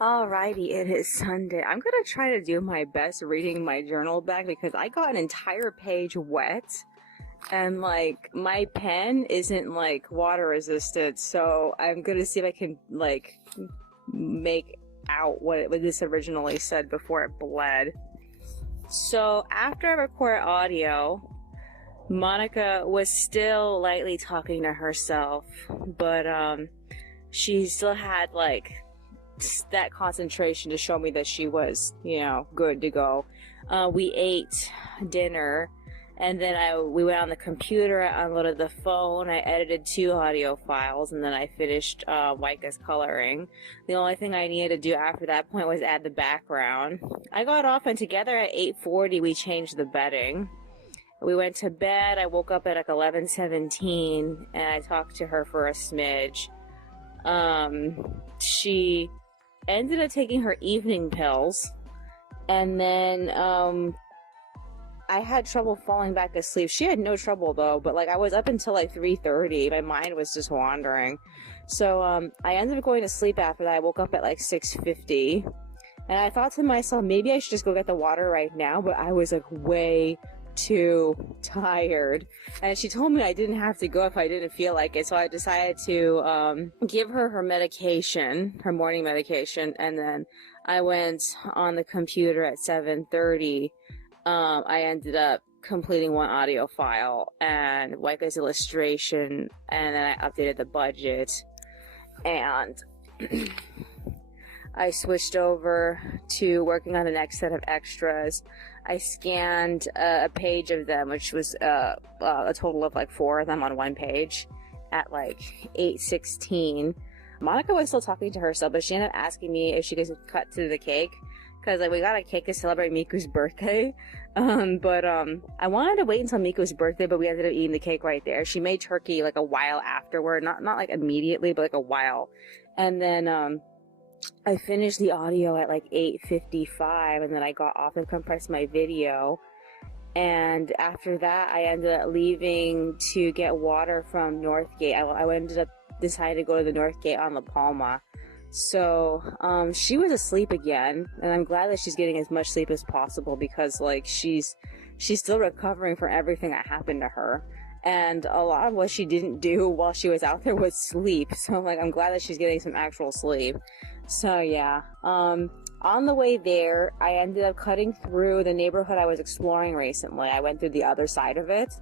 Alrighty, it is Sunday. I'm gonna try to do my best reading my journal back because I got an entire page wet and like my pen isn't like water resistant, so I'm gonna see if I can like make out what this originally said before it bled. So after I recorded audio, Monica was still lightly talking to herself, but she still had like that concentration to show me that she was, good to go. We ate dinner, and then we went on the computer, I unloaded the phone, I edited 2 audio files, and then I finished Waika's coloring. The only thing I needed to do after that point was add the background. I got off, and together at 8:40 we changed the bedding. We went to bed. I woke up at like 11:17, and I talked to her for a smidge. She ended up taking her evening pills, and then I had trouble falling back asleep. She had no trouble though, but like I was up until like 3:30. My mind was just wandering. So I ended up going to sleep after that. I woke up at like 6:50, and I thought to myself, maybe I should just go get the water right now, but I was like way too tired, and she told me I didn't have to go if I didn't feel like it, so I decided to give her medication, her morning medication, and then I went on the computer at 7:30. I ended up completing 1 audio file and Waika's illustration, and then I updated the budget, and I switched over to working on the next set of extras. I scanned a page of them, which was a total of like 4 of them on 1 page at like 8:16. Monica was still talking to herself, but she ended up asking me if she could cut through the cake, because like we got a cake to celebrate Miku's birthday. But I wanted to wait until Miku's birthday, but we ended up eating the cake right there. She made turkey like a while afterward, not like immediately, but like a while. And then I finished the audio at like 8:55, and then I got off and compressed my video. And after that, I ended up leaving to get water from Northgate. I ended up deciding to go to the Northgate on La Palma. So she was asleep again, and I'm glad that she's getting as much sleep as possible, because like she's still recovering from everything that happened to her. And a lot of what she didn't do while she was out there was sleep. So like I'm glad that she's getting some actual sleep. So yeah. On the way there, I ended up cutting through the neighborhood I was exploring recently. I went through the other side of it,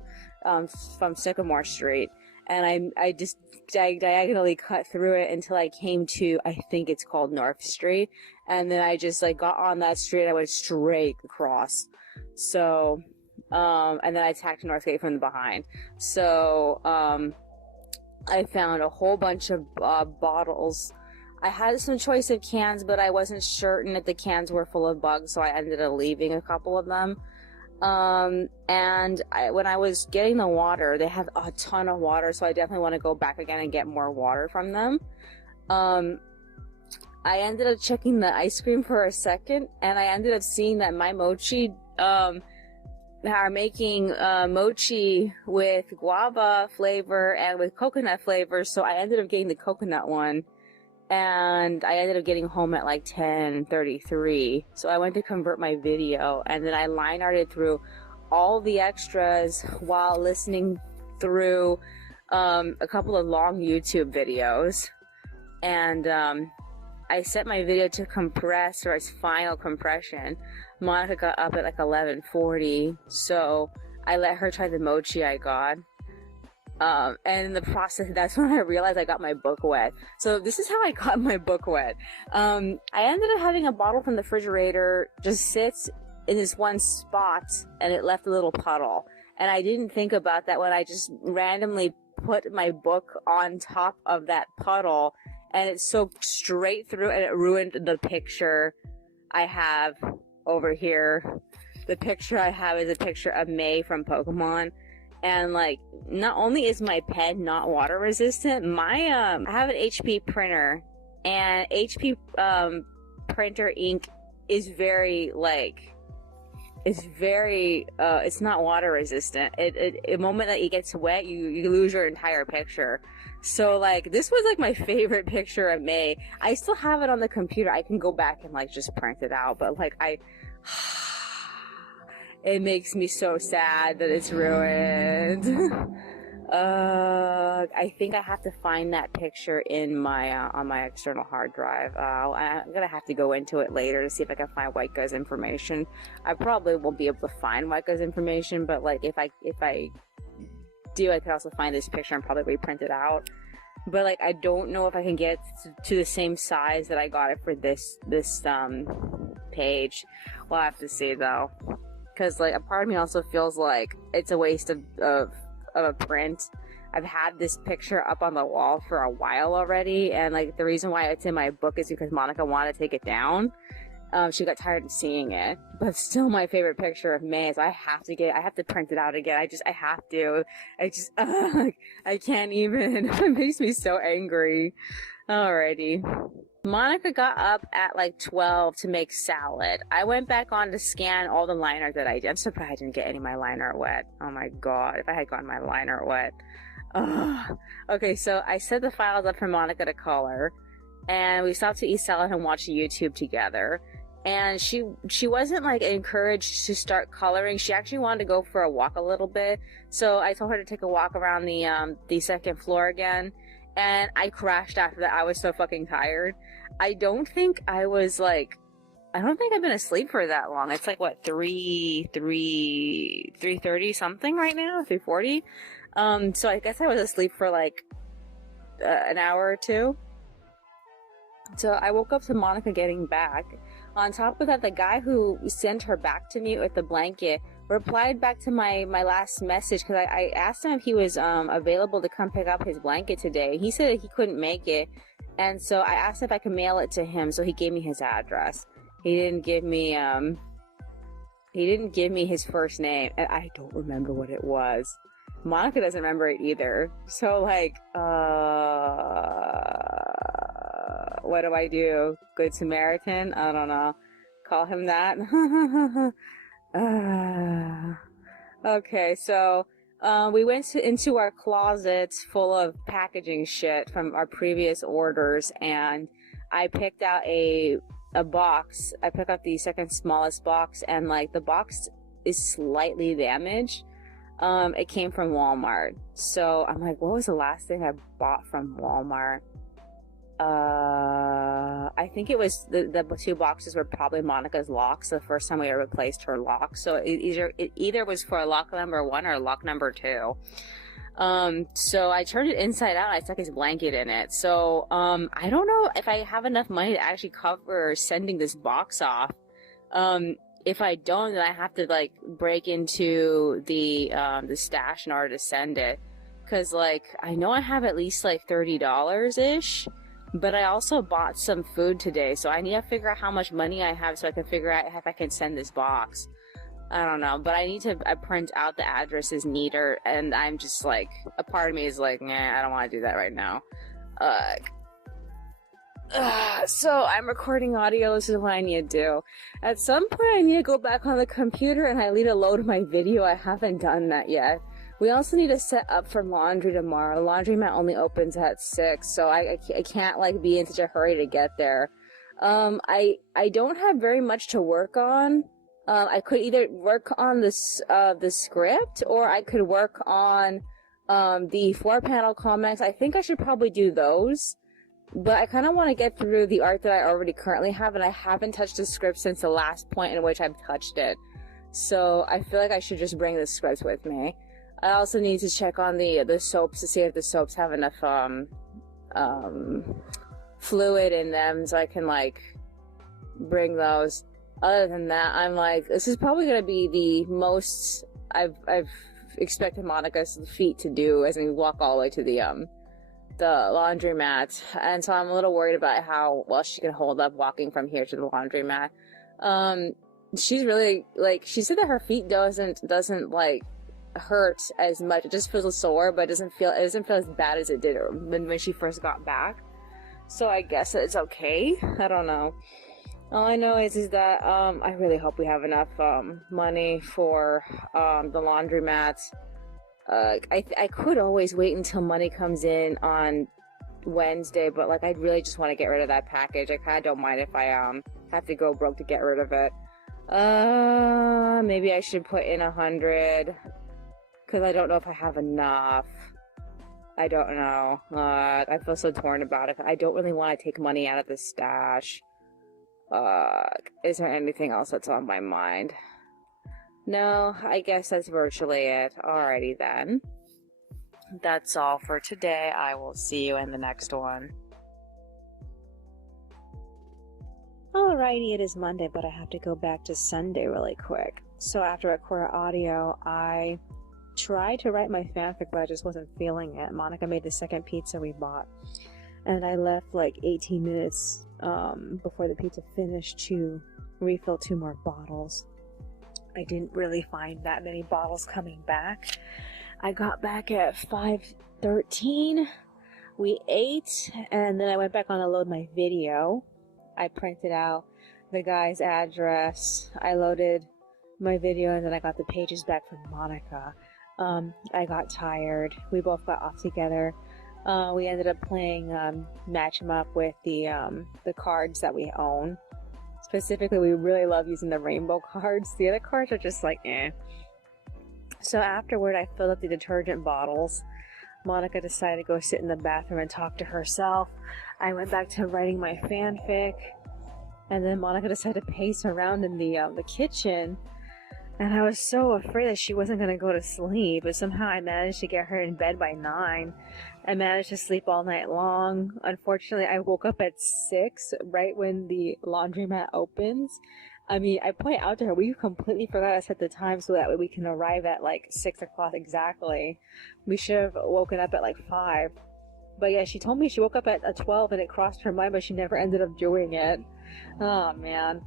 from Sycamore Street. And I just diagonally cut through it until I came to, I think it's called North Street. And then I just like got on that street and I went straight across. So, and then I attacked Northgate from the behind. So, I found a whole bunch of bottles. I had some choice of cans, but I wasn't certain if the cans were full of bugs, so I ended up leaving a couple of them. And when I was getting the water, they have a ton of water, so I definitely want to go back again and get more water from them. I ended up checking the ice cream for a second, and I ended up seeing that my mochi, are making mochi with guava flavor and with coconut flavor, so I ended up getting the coconut one. And I ended up getting home at like 10:33. So I went to convert my video, and then I line arted through all the extras while listening through a couple of long YouTube videos. And I set my video to compress, or its final compression. Monica got up at like 11:40, so I let her try the mochi I got. And in the process, that's when I realized I got my book wet. So this is how I got my book wet. I ended up having a bottle from the refrigerator just sit in this one spot, and it left a little puddle. And I didn't think about that when I just randomly put my book on top of that puddle, and it soaked straight through, and it ruined the picture I have over here. The picture I have is a picture of May from Pokemon. And like, not only is my pen not water resistant, I have an HP printer, and HP printer ink is very like is very it's not water resistant. The moment that it gets wet, you lose your entire picture. So like this was like my favorite picture of May. I still have it on the computer. I can go back and like just print it out, but like it makes me so sad that it's ruined. I think I have to find that picture in my on my external hard drive. I'm gonna have to go into it later to see if I can find White Guy's information. I probably won't be able to find White Guy's information, but like if I do, I could also find this picture and probably reprint it out. But like I don't know if I can get to the same size that I got it for this page. We'll have to see though, because like a part of me also feels like it's a waste of a print. I've had this picture up on the wall for a while already, and like the reason why it's in my book is because Monica wanted to take it down. She got tired of seeing it, but still my favorite picture of May is I have to print it out again. I have to. I can't even. It makes me so angry. Alrighty. Monica got up at like 12 to make salad. I went back on to scan all the liner that I did. I'm surprised I didn't get any of my liner wet. Oh my god, if I had gotten my liner wet. Ugh. Okay, so I set the files up for Monica to color, and we stopped to eat salad and watch YouTube together. And she wasn't like encouraged to start coloring. She actually wanted to go for a walk a little bit. So I told her to take a walk around the second floor again. And I crashed after that. I was so fucking tired. I don't think I've been asleep for that long. It's like what, 3:30 something right now, 3:40. So I guess I was asleep for like an hour or two. So I woke up to Monica getting back. On top of that, the guy who sent her back to me with the blanket replied back to my last message, because I asked him if he was available to come pick up his blanket today. He said that he couldn't make it, and so I asked if I could mail it to him, so he gave me his address. He didn't give me his first name, and I don't remember what it was. Monica doesn't remember it either. So like what do I do? Good Samaritan? I don't know. Call him that? Okay, so we went into our closets full of packaging shit from our previous orders, and I picked out a box. I picked up the second smallest box, and like the box is slightly damaged. It came from Walmart. So I'm like, what was the last thing I bought from Walmart? I think it was the two boxes were probably Monica's locks. The first time we replaced her lock, so it either was for lock number 1 or lock number 2. So I turned it inside out. I stuck his blanket in it. So I don't know if I have enough money to actually cover sending this box off. If I don't, then I have to like break into the stash in order to send it. Cause like I know I have at least like $30 ish. But I also bought some food today, so I need to figure out how much money I have so I can figure out if I can send this box. I don't know, but I need to print out the addresses neater, and I'm just like, a part of me is like, nah, I don't want to do that right now. So I'm recording audio. This is what I need to do. At some point, I need to go back on the computer, and I need to load my video. I haven't done that yet. We also need to set up for laundry tomorrow. Laundromat only opens at 6, so I can't like be in such a hurry to get there. I don't have very much to work on. I could either work on this the script, or I could work on the 4-panel comics. I think I should probably do those. But I kind of want to get through the art that I already currently have, and I haven't touched the script since the last point in which I've touched it. So I feel like I should just bring the scripts with me. I also need to check on the soaps to see if the soaps have enough fluid in them so I can like bring those. Other than that, I'm like, this is probably gonna be the most I've expected Monica's feet to do as we walk all the way to the laundromat, and so I'm a little worried about how well she can hold up walking from here to the laundromat. She's really like, she said that her feet doesn't like hurt as much. It just feels sore, but it doesn't feel as bad as it did when she first got back. So I guess it's okay. I don't know. All I know is that I really hope we have enough money for the laundromats. I could always wait until money comes in on Wednesday, but like I really just want to get rid of that package. I kind of don't mind if I have to go broke to get rid of it. Maybe I should put in 100 because I don't know if I have enough. I don't know. I feel so torn about it. I don't really want to take money out of the stash. Is there anything else that's on my mind? No, I guess that's virtually it. Alrighty then. That's all for today. I will see you in the next one. Alrighty, it is Monday, but I have to go back to Sunday really quick. So after I recorded audio, I tried to write my fanfic, but I just wasn't feeling it. Monica made the second pizza we bought, and I left like 18 minutes before the pizza finished to refill 2 more bottles. I didn't really find that many bottles coming back. I got back at 5:13. We ate, and then I went back on to load my video. I printed out the guy's address. I loaded my video, and then I got the pages back from Monica. I got tired. We both got off together. We ended up playing match 'em up with the cards that we own. Specifically, we really love using the rainbow cards. The other cards are just like, eh. So afterward, I filled up the detergent bottles. Monica decided to go sit in the bathroom and talk to herself. I went back to writing my fanfic, and then Monica decided to pace around in the kitchen. And I was so afraid that she wasn't going to go to sleep, but somehow I managed to get her in bed by 9. I managed to sleep all night long. Unfortunately, I woke up at 6, right when the laundromat opens. I mean, I point out to her, we completely forgot to set the time so that way we can arrive at like 6 o'clock exactly. We should have woken up at like 5. But yeah, she told me she woke up at 12 and it crossed her mind, but she never ended up doing it. Oh, man.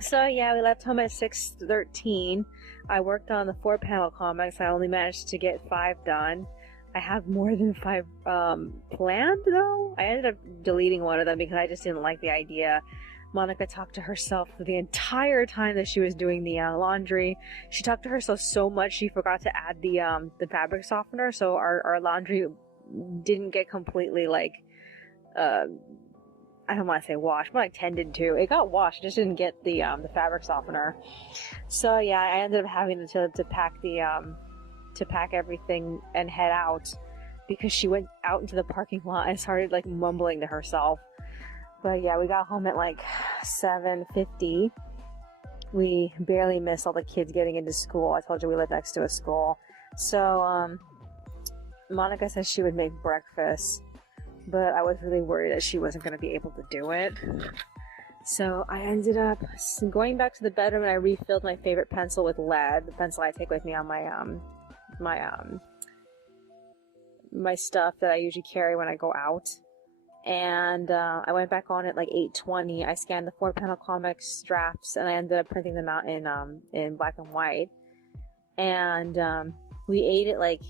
So yeah, we left home at 6:13. I worked on the 4-panel comics. I only managed to get 5 done. I have more than 5 planned though. I ended up deleting one of them because I just didn't like the idea. Monica talked to herself for the entire time that she was doing the laundry. She talked to herself so much she forgot to add the fabric softener, so our laundry didn't get completely like I don't want to say washed, but like tended to. It got washed, just didn't get the fabric softener. So yeah, I ended up having to pack to pack everything and head out because she went out into the parking lot and started like mumbling to herself. But yeah, we got home at like 7:50. We barely missed all the kids getting into school. I told you we live next to a school. So Monica said she would make breakfast, but I was really worried that she wasn't going to be able to do it. So I ended up going back to the bedroom and I refilled my favorite pencil with lead, the pencil I take with me on my stuff that I usually carry when I go out. And I went back on at like 8:20. I scanned the 4-panel comics drafts and I ended up printing them out in black and white. And we ate at like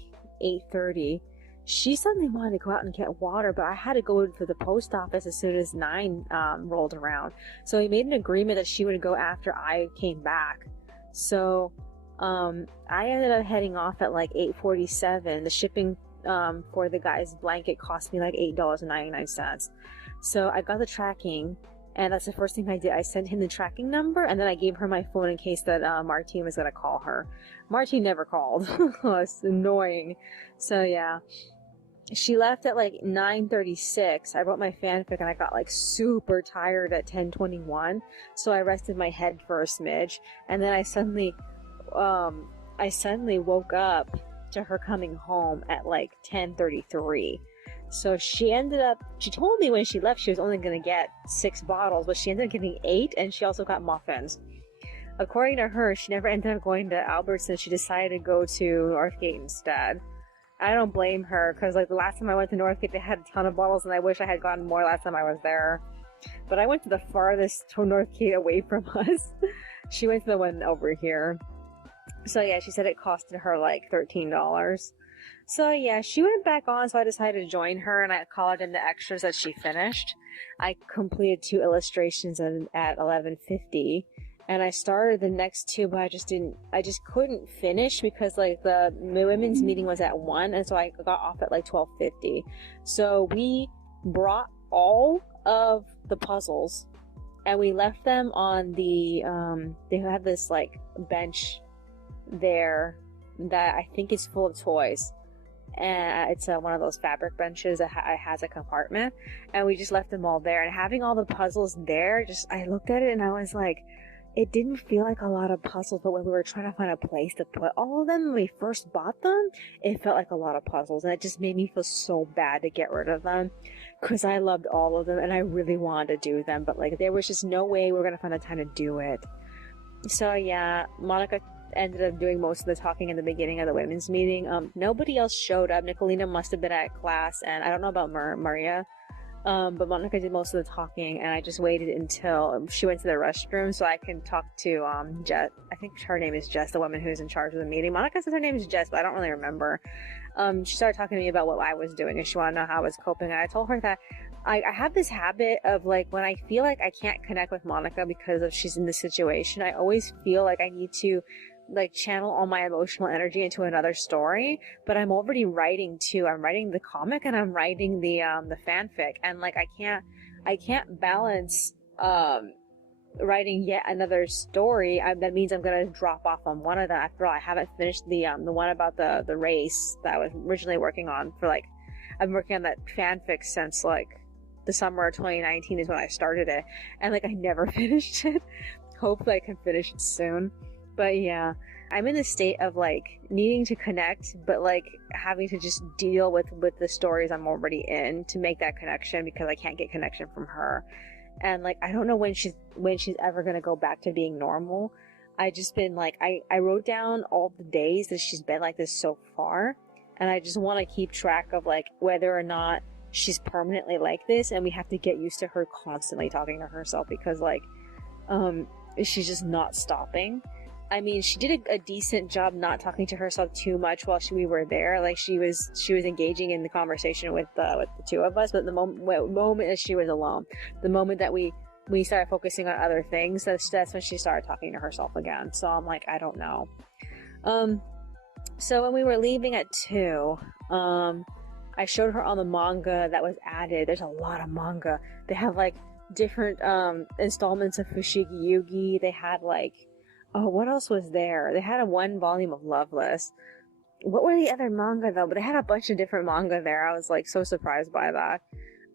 8:30. She suddenly wanted to go out and get water, but I had to go to the post office as soon as 9 rolled around. So we made an agreement that she would go after I came back. So I ended up heading off at like 8:47. The shipping for the guy's blanket cost me like $8.99. So I got the tracking, and that's the first thing I did. I sent him the tracking number, and then I gave her my phone in case that Martine was going to call her. Martine never called. It's annoying. So yeah. She left at like 9:36. I wrote my fanfic and I got like super tired at 10:21. So I rested my head for a smidge, and then I suddenly woke up to her coming home at like 10:33. So she told me when she left she was only going to get 6 bottles, but she ended up getting 8, and she also got muffins. According to her, she never ended up going to Albertsons. She decided to go to Northgate instead. I don't blame her, because like the last time I went to Northgate, they had a ton of bottles, and I wish I had gotten more last time I was there. But I went to the farthest Northgate away from us. She went to the one over here. So yeah, she said it costed her like $13. So yeah, she went back on, so I decided to join her, and I called in the extras that she finished. I completed 2 illustrations at 11:50, and I started the next two, but I just couldn't finish because like the women's meeting was at 1, and so I got off at like 12:50. So we brought all of the puzzles, and we left them on the they had this like bench there that I think is full of toys, and it's one of those fabric benches that has a compartment, and we just left them all there. And having all the puzzles there, just I looked at it and I was like, it didn't feel like a lot of puzzles, but when we were trying to find a place to put all of them when we first bought them, it felt like a lot of puzzles, and it just made me feel so bad to get rid of them because I loved all of them and I really wanted to do them, but like there was just no way we were gonna find the time to do it. So yeah, Monica ended up doing most of the talking in the beginning of the women's meeting. Nobody else showed up. Nicolina must have been at class, and I don't know about Maria. But Monica did most of the talking, and I just waited until she went to the restroom so I can talk to Jess. I think her name is Jess, the woman who's in charge of the meeting. Monica says her name is Jess, but I don't really remember. She started talking to me about what I was doing, and she wanted to know how I was coping. And I told her that I have this habit of like when I feel like I can't connect with Monica because of she's in this situation, I always feel like I need to like channel all my emotional energy into another story. But I'm already writing too. I'm writing the comic and I'm writing the fanfic, and like I can't balance writing yet another story. That means I'm gonna drop off on one of them. After all, I haven't finished the one about the race that I was originally working on for like, I've been working on that fanfic since like the summer of 2019 is when I started it, and like I never finished it. Hopefully I can finish it soon. But yeah, I'm in the state of like needing to connect, but like having to just deal with the stories I'm already in to make that connection, because I can't get connection from her. And like I don't know when she's ever gonna go back to being normal. I just been like I wrote down all the days that she's been like this so far, and I just want to keep track of like whether or not she's permanently like this, and we have to get used to her constantly talking to herself, because like she's just not stopping. I mean, she did a decent job not talking to herself too much while we were there. Like she was engaging in the conversation with the two of us. But the moment that she was alone, the moment that we started focusing on other things, that's when she started talking to herself again. So I'm like, I don't know. So when we were leaving at 2, I showed her all the manga that was added. There's a lot of manga. They have like different installments of Fushigi Yugi. They had like, oh, what else was there? They had a 1 volume of Loveless. What were the other manga though? But they had a bunch of different manga there. I was like so surprised by that.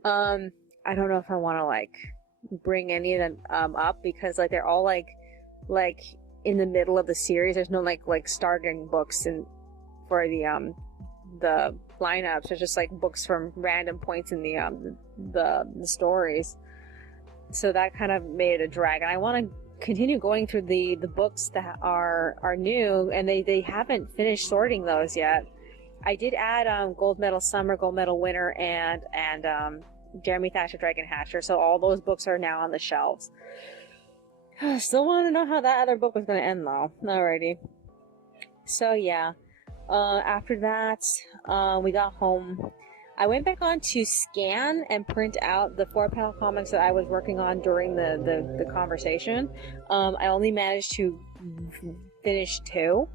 I don't know if I want to like bring any of them up, because like they're all like in the middle of the series. There's no like starting books for the lineups. There's just like books from random points in the stories. So that kind of made it a drag, and I want to continue going through the books that are new, and they haven't finished sorting those yet. I did add Gold Medal Summer, Gold Medal Winter, and Jeremy Thatcher Dragon Hatcher, so all those books are now on the shelves. Still want to know how that other book was going to end though. Alrighty. So yeah, after that we got home. I went back on to scan and print out the 4-panel comics that I was working on during the conversation. I only managed to finish 2,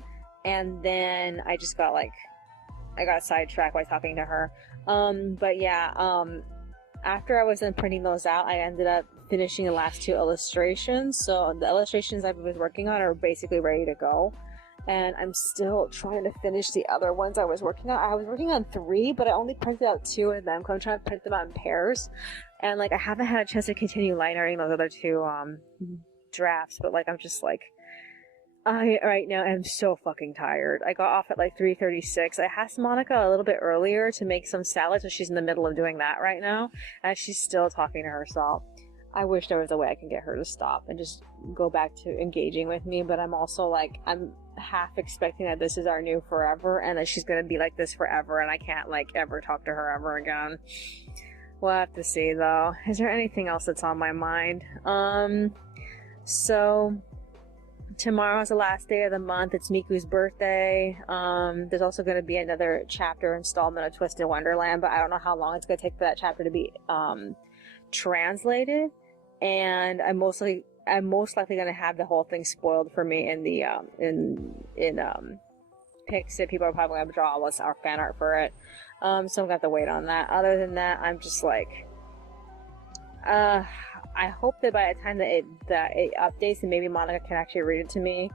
and then I just got I got sidetracked by talking to her. But yeah, after I was done printing those out, I ended up finishing the last 2 illustrations. So the illustrations I was working on are basically ready to go. And I'm still trying to finish the other ones I was working on. I was working on 3, but I only printed out 2 of them because I'm trying to print them out in pairs. And like I haven't had a chance to continue line arting those other 2 drafts, but like I'm just like, I right now am so fucking tired. I got off at like 3:36. I asked Monica a little bit earlier to make some salad, so she's in the middle of doing that right now, and she's still talking to herself. I wish there was a way I can get her to stop and just go back to engaging with me, but I'm also like, I'm half expecting that this is our new forever and that she's gonna be like this forever, and I can't like ever talk to her ever again. We'll have to see though. Is there anything else that's on my mind? So tomorrow's the last day of the month. It's Miku's birthday. There's also going to be another chapter installment of Twisted Wonderland, but I don't know how long it's going to take for that chapter to be translated. And I'm most likely going to have the whole thing spoiled for me in the Pixit. People are probably going to draw our fan art for it. So I'm going to have to wait on that. Other than that, I'm just like, I hope that by the time that it updates and maybe Monica can actually read it to me.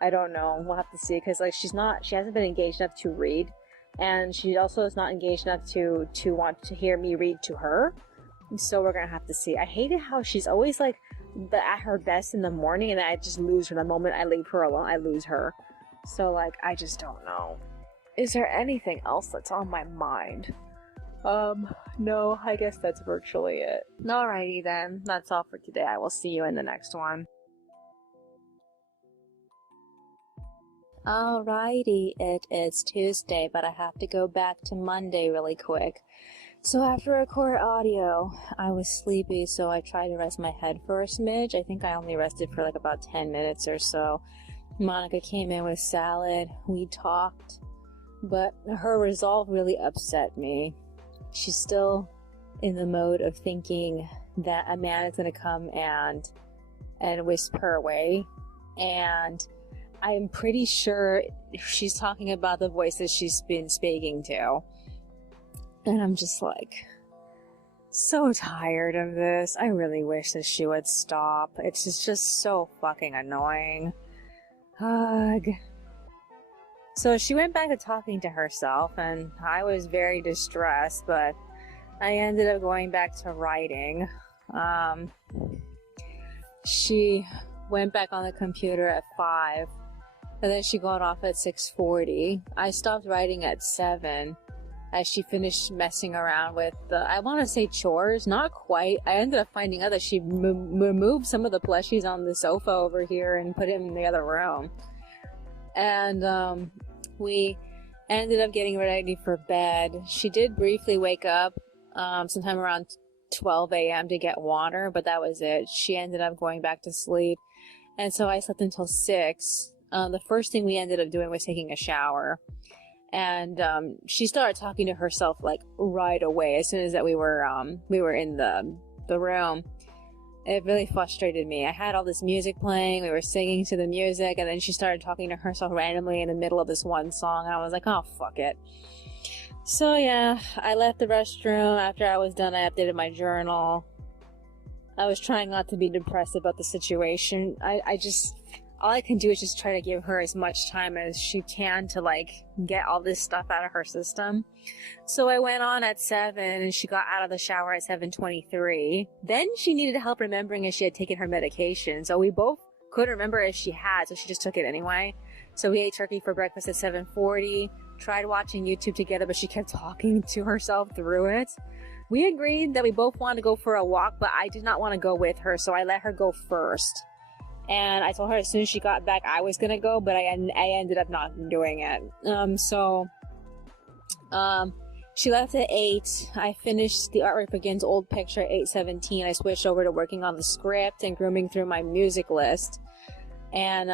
I don't know. We'll have to see, because like she hasn't been engaged enough to read, and she also is not engaged enough to want to hear me read to her. So we're gonna have to see. I hated how she's always like at her best in the morning, and then I just lose her the moment I leave her alone. I lose her. So like I just don't know. Is there anything else that's on my mind? No, I guess that's virtually it. Alrighty then, that's all for today. I will see you in the next one. Alrighty, it is Tuesday, but I have to go back to Monday really quick. So after I recorded audio, I was sleepy, so I tried to rest my head for a smidge. I think I only rested for like about 10 minutes or so. Monica came in with salad, we talked, but her resolve really upset me. She's still in the mode of thinking that a man is going to come and whisk her away. And I'm pretty sure she's talking about the voices she's been speaking to. And I'm just like, so tired of this. I really wish that she would stop. It's just so fucking annoying. Ugh. So she went back to talking to herself, and I was very distressed, but I ended up going back to writing. She went back on the computer at 5, and then she got off at 6:40. I stopped writing at 7, as she finished messing around with I want to say chores, not quite. I ended up finding out that she removed some of the plushies on the sofa over here and put it in the other room. And we ended up getting ready for bed. She did briefly wake up sometime around 12 a.m. to get water, but that was it. She ended up going back to sleep, and so I slept until 6. The first thing we ended up doing was taking a shower, and she started talking to herself like right away as soon as that we were in the room. It really frustrated me. I had all this music playing, we were singing to the music, and then she started talking to herself randomly in the middle of this one song, and I was like, oh, fuck it. So yeah, I left the restroom. After I was done, I updated my journal. I was trying not to be depressed about the situation. All I can do is just try to give her as much time as she can to like get all this stuff out of her system. So I went on at 7, and she got out of the shower at 7:23. Then she needed help remembering if she had taken her medication. So we both couldn't remember if she had, so she just took it anyway. So we ate turkey for breakfast at 7:40. Tried watching YouTube together, but she kept talking to herself through it. We agreed that we both wanted to go for a walk, but I did not want to go with her, so I let her go first. And I told her as soon as she got back I was gonna go, but I ended up not doing it. She left at 8. I finished the artwork begins old picture at 8:17. I switched over to working on the script and grooming through my music list. And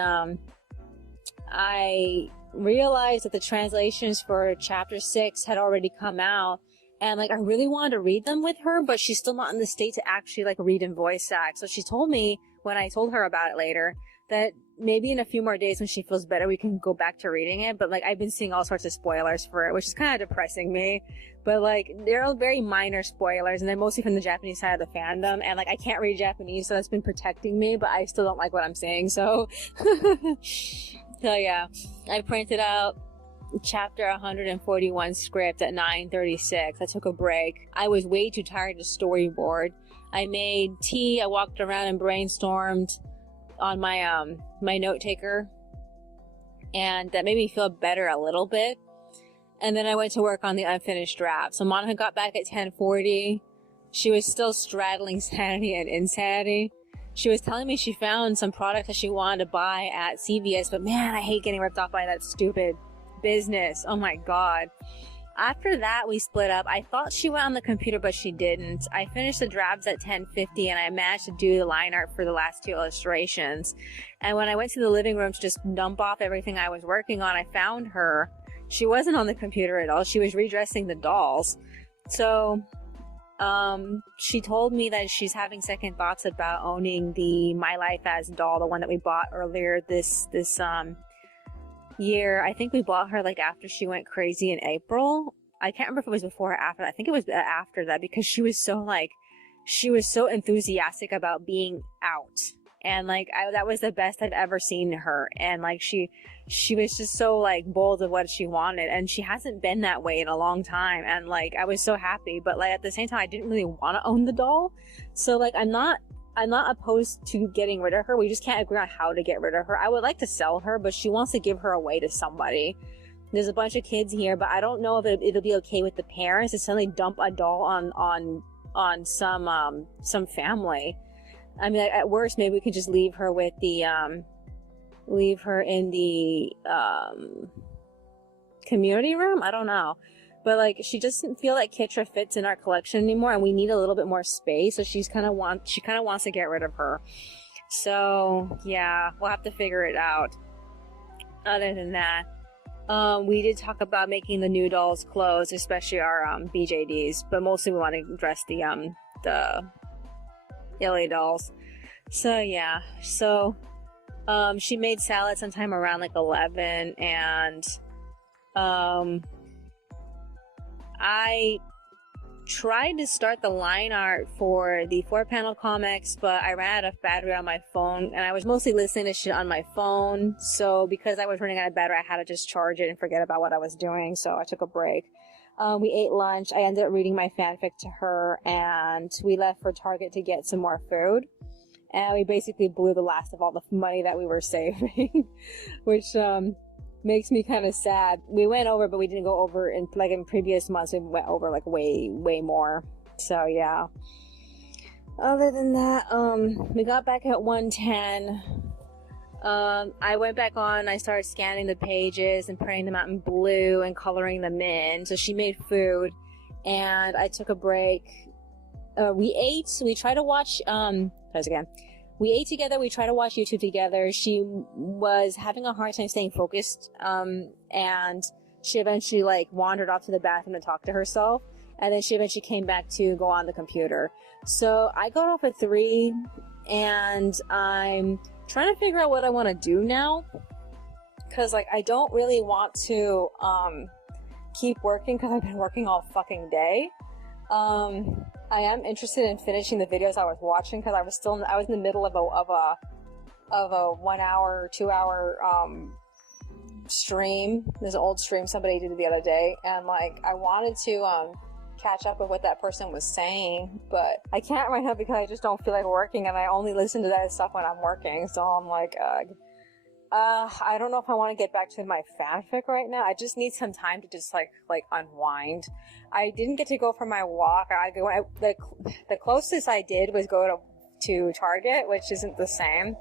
I realized that the translations for chapter 6 had already come out, and like I really wanted to read them with her, but she's still not in the state to actually like read and voice act. So she told me, when I told her about it later, that maybe in a few more days when she feels better we can go back to reading it. But like I've been seeing all sorts of spoilers for it, which is kind of depressing me, but like they're all very minor spoilers, and they're mostly from the Japanese side of the fandom, and like I can't read Japanese, so that's been protecting me, but I still don't like what I'm saying. So so yeah, I printed out chapter 141 script at 9:36. I took a break. I was way too tired to storyboard. I made tea, I walked around and brainstormed on my my note taker, and that made me feel better a little bit. And then I went to work on the unfinished draft. So Monica got back at 10:40. She was still straddling sanity and insanity. She was telling me she found some product that she wanted to buy at CVS, but man, I hate getting ripped off by that stupid business. Oh my god. After that, we split up. I thought she went on the computer, but she didn't. I finished the drafts at 10:50, and I managed to do the line art for the last 2 illustrations. And when I went to the living room to just dump off everything I was working on, I found her. She wasn't on the computer at all. She was redressing the dolls. So, she told me that she's having second thoughts about owning the My Life as doll, the one that we bought earlier this year. I think we bought her like after she went crazy in April. I can't remember if it was before or after. I think it was after that, because she was so enthusiastic about being out, and like that was the best I've ever seen her. And like she was just so like bold of what she wanted, and she hasn't been that way in a long time. And like I was so happy, but like at the same time I didn't really want to own the doll. So like I'm not opposed to getting rid of her. We just can't agree on how to get rid of her. I would like to sell her, but she wants to give her away to somebody. There's a bunch of kids here, but I don't know if it'll be okay with the parents to suddenly dump a doll on some family. I mean, at worst, maybe we could just leave her with the leave her in the community room. I don't know. But like she doesn't feel like Kitra fits in our collection anymore, and we need a little bit more space. So she kind of wants to get rid of her. So yeah, we'll have to figure it out. Other than that, we did talk about making the new dolls clothes, especially our BJDs. But mostly we want to dress the LA dolls. So yeah, so she made salad sometime around like 11, and I tried to start the line art for the 4-panel comics, but I ran out of battery on my phone, and I was mostly listening to shit on my phone. So because I was running out of battery, I had to just charge it and forget about what I was doing. So I took a break. We ate lunch. I ended up reading my fanfic to her, and we left for Target to get some more food. And we basically blew the last of all the money that we were saving, which makes me kind of sad. We went over, but we didn't go over in previous months. We went over like way more. So yeah. Other than that, we got back at 1:10. I went back on. I started scanning the pages and printing them out in blue and coloring them in. So she made food, and I took a break. We ate. We tried to watch. We ate together. We tried to watch YouTube together. She was having a hard time staying focused, and she eventually like wandered off to the bathroom to talk to herself, and then she eventually came back to go on the computer. So I got off at 3, and I'm trying to figure out what I want to do now, because like I don't really want to keep working, because I've been working all fucking day. I am interested in finishing the videos I was watching, because I was in the middle of a 1 hour, 2 hour stream. There's an old stream somebody did the other day, and like I wanted to catch up with what that person was saying, but I can't right now because I just don't feel like working, and I only listen to that stuff when I'm working. So I'm like, I don't know if I want to get back to my fanfic right now. I just need some time to just like unwind. I didn't get to go for my walk. The closest I did was go to Target, which isn't the same.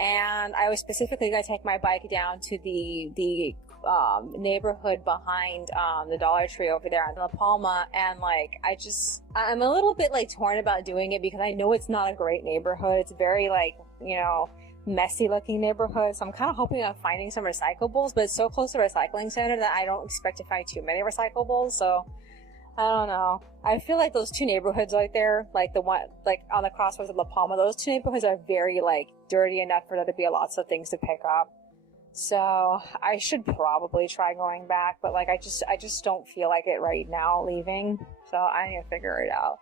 And I was specifically going to take my bike down to the neighborhood behind the Dollar Tree over there in La Palma, and like I'm a little bit like torn about doing it, because I know it's not a great neighborhood. It's very like, you know, messy looking neighborhood. So I'm kind of hoping I'm finding some recyclables, but it's so close to a recycling center that I don't expect to find too many recyclables. So I don't know. I feel like those two neighborhoods right there, like the one like on the crossroads of La Palma, those two neighborhoods are very like dirty enough for there to be lots of things to pick up. So I should probably try going back, but like I just don't feel like it right now leaving. So I need to figure it out.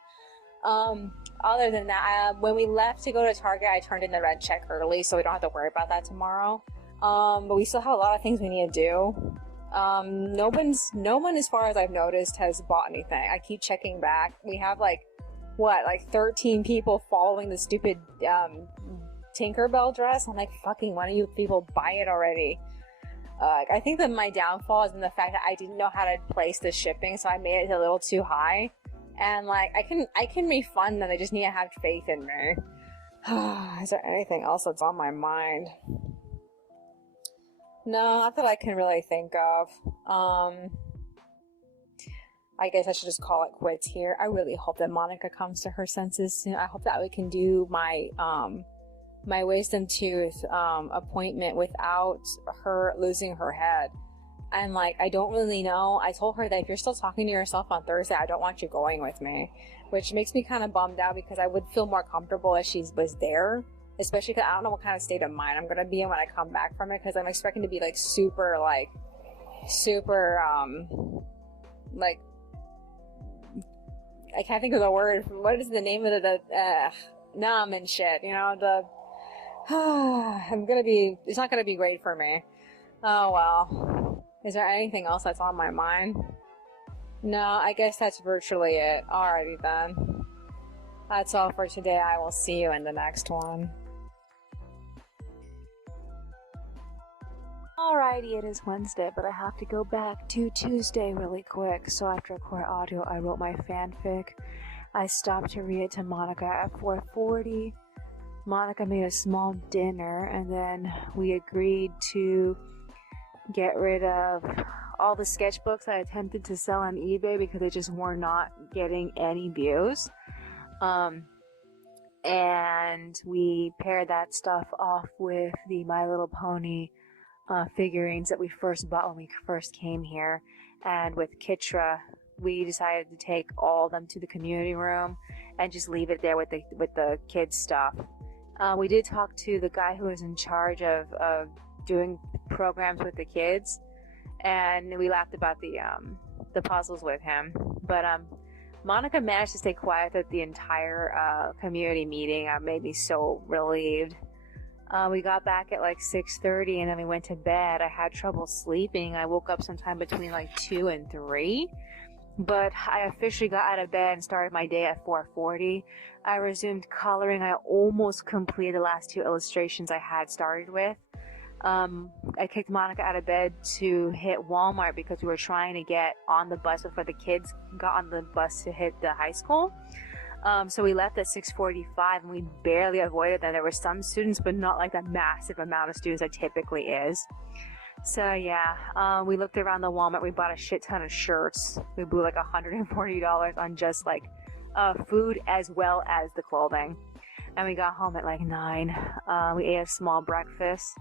Other than that, when we left to go to Target, I turned in the rent check early, so we don't have to worry about that tomorrow. But we still have a lot of things we need to do. No one, as far as I've noticed, has bought anything. I keep checking back. We have like 13 people following the stupid Tinkerbell dress. I'm like, fucking, why don't you people buy it already? I think that my downfall is in the fact that I didn't know how to place the shipping, so I made it a little too high. And like, I can refund them. They just need to have faith in me. Is there anything else that's on my mind? No, not that I can really think of. I guess I should just call it quits here. I really hope that Monica comes to her senses soon. I hope that we can do my my wisdom tooth appointment without her losing her head. And like, I don't really know. I told her that if you're still talking to yourself on Thursday, I don't want you going with me, which makes me kind of bummed out because I would feel more comfortable if she was there, especially because I don't know what kind of state of mind I'm going to be in when I come back from it, because I'm expecting to be like super like, I can't think of the word. What is the name of the numb and shit, you know, it's not gonna be great for me. Oh well. Is there anything else that's on my mind? No, I guess that's virtually it. Alrighty then. That's all for today. I will see you in the next one. Alrighty, it is Wednesday, but I have to go back to Tuesday really quick. So after record audio, I wrote my fanfic. I stopped to read it to Monica at 4:40. Monica made a small dinner, and then we agreed to get rid of all the sketchbooks I attempted to sell on eBay because they just were not getting any views. And we paired that stuff off with the My Little Pony figurines that we first bought when we first came here. And with Kitra, we decided to take all of them to the community room and just leave it there with the kids stuff. We did talk to the guy who was in charge of doing programs with the kids, and we laughed about the puzzles with him. But Monica managed to stay quiet at the entire community meeting. Made me so relieved. We got back at like 6:30, and then we went to bed. I had trouble sleeping. I woke up sometime between like 2 and 3. But I officially got out of bed and started my day at 4:40. I resumed coloring. I almost completed the last 2 illustrations I had started with. I kicked Monica out of bed to hit Walmart because we were trying to get on the bus before the kids got on the bus to hit the high school. So we left at 6:45, and we barely avoided them. There were some students, but not like that massive amount of students that typically is. So yeah, we looked around the Walmart. We bought a shit ton of shirts. We blew like $140 on just like food as well as the clothing. And we got home at like 9. We ate a small breakfast.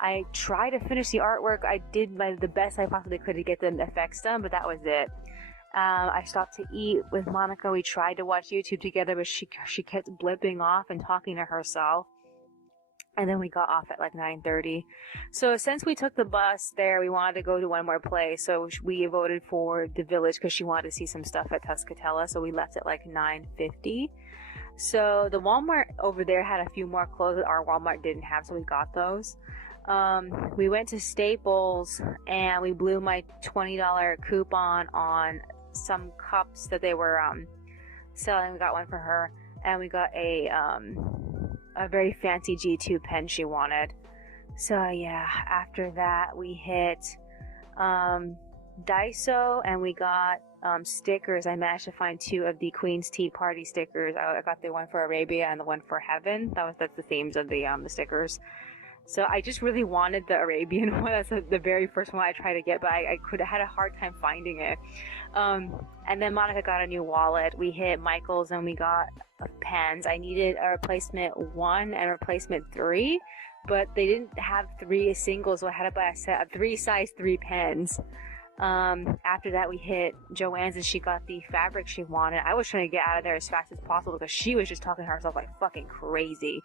I tried to finish the artwork. I did the best I possibly could to get the effects done, but that was it. I stopped to eat with Monica. We tried to watch YouTube together, but she kept blipping off and talking to herself. And then we got off at like 9:30. So since we took the bus there, we wanted to go to one more place. So we voted for the Village because she wanted to see some stuff at Tuscatella. So we left at like 9:50. So the Walmart over there had a few more clothes that our Walmart didn't have, so we got those. We went to Staples and we blew my $20 coupon on some cups that they were selling. We got one for her, and we got a very fancy G2 pen she wanted. So yeah, after that we hit Daiso, and we got stickers. I managed to find 2 of the Queen's Tea Party stickers. I got the one for Arabia and the one for Heaven. That's the themes of the stickers. So I just really wanted the Arabian one. That's the very first one I tried to get, but I had a hard time finding it. And then Monica got a new wallet. We hit Michael's and we got pens. I needed a replacement 1 and replacement 3, but they didn't have 3 singles, so I had to buy a set of 3 size 3 pens. After that we hit Joann's and she got the fabric she wanted. I was trying to get out of there as fast as possible because she was just talking to herself like fucking crazy.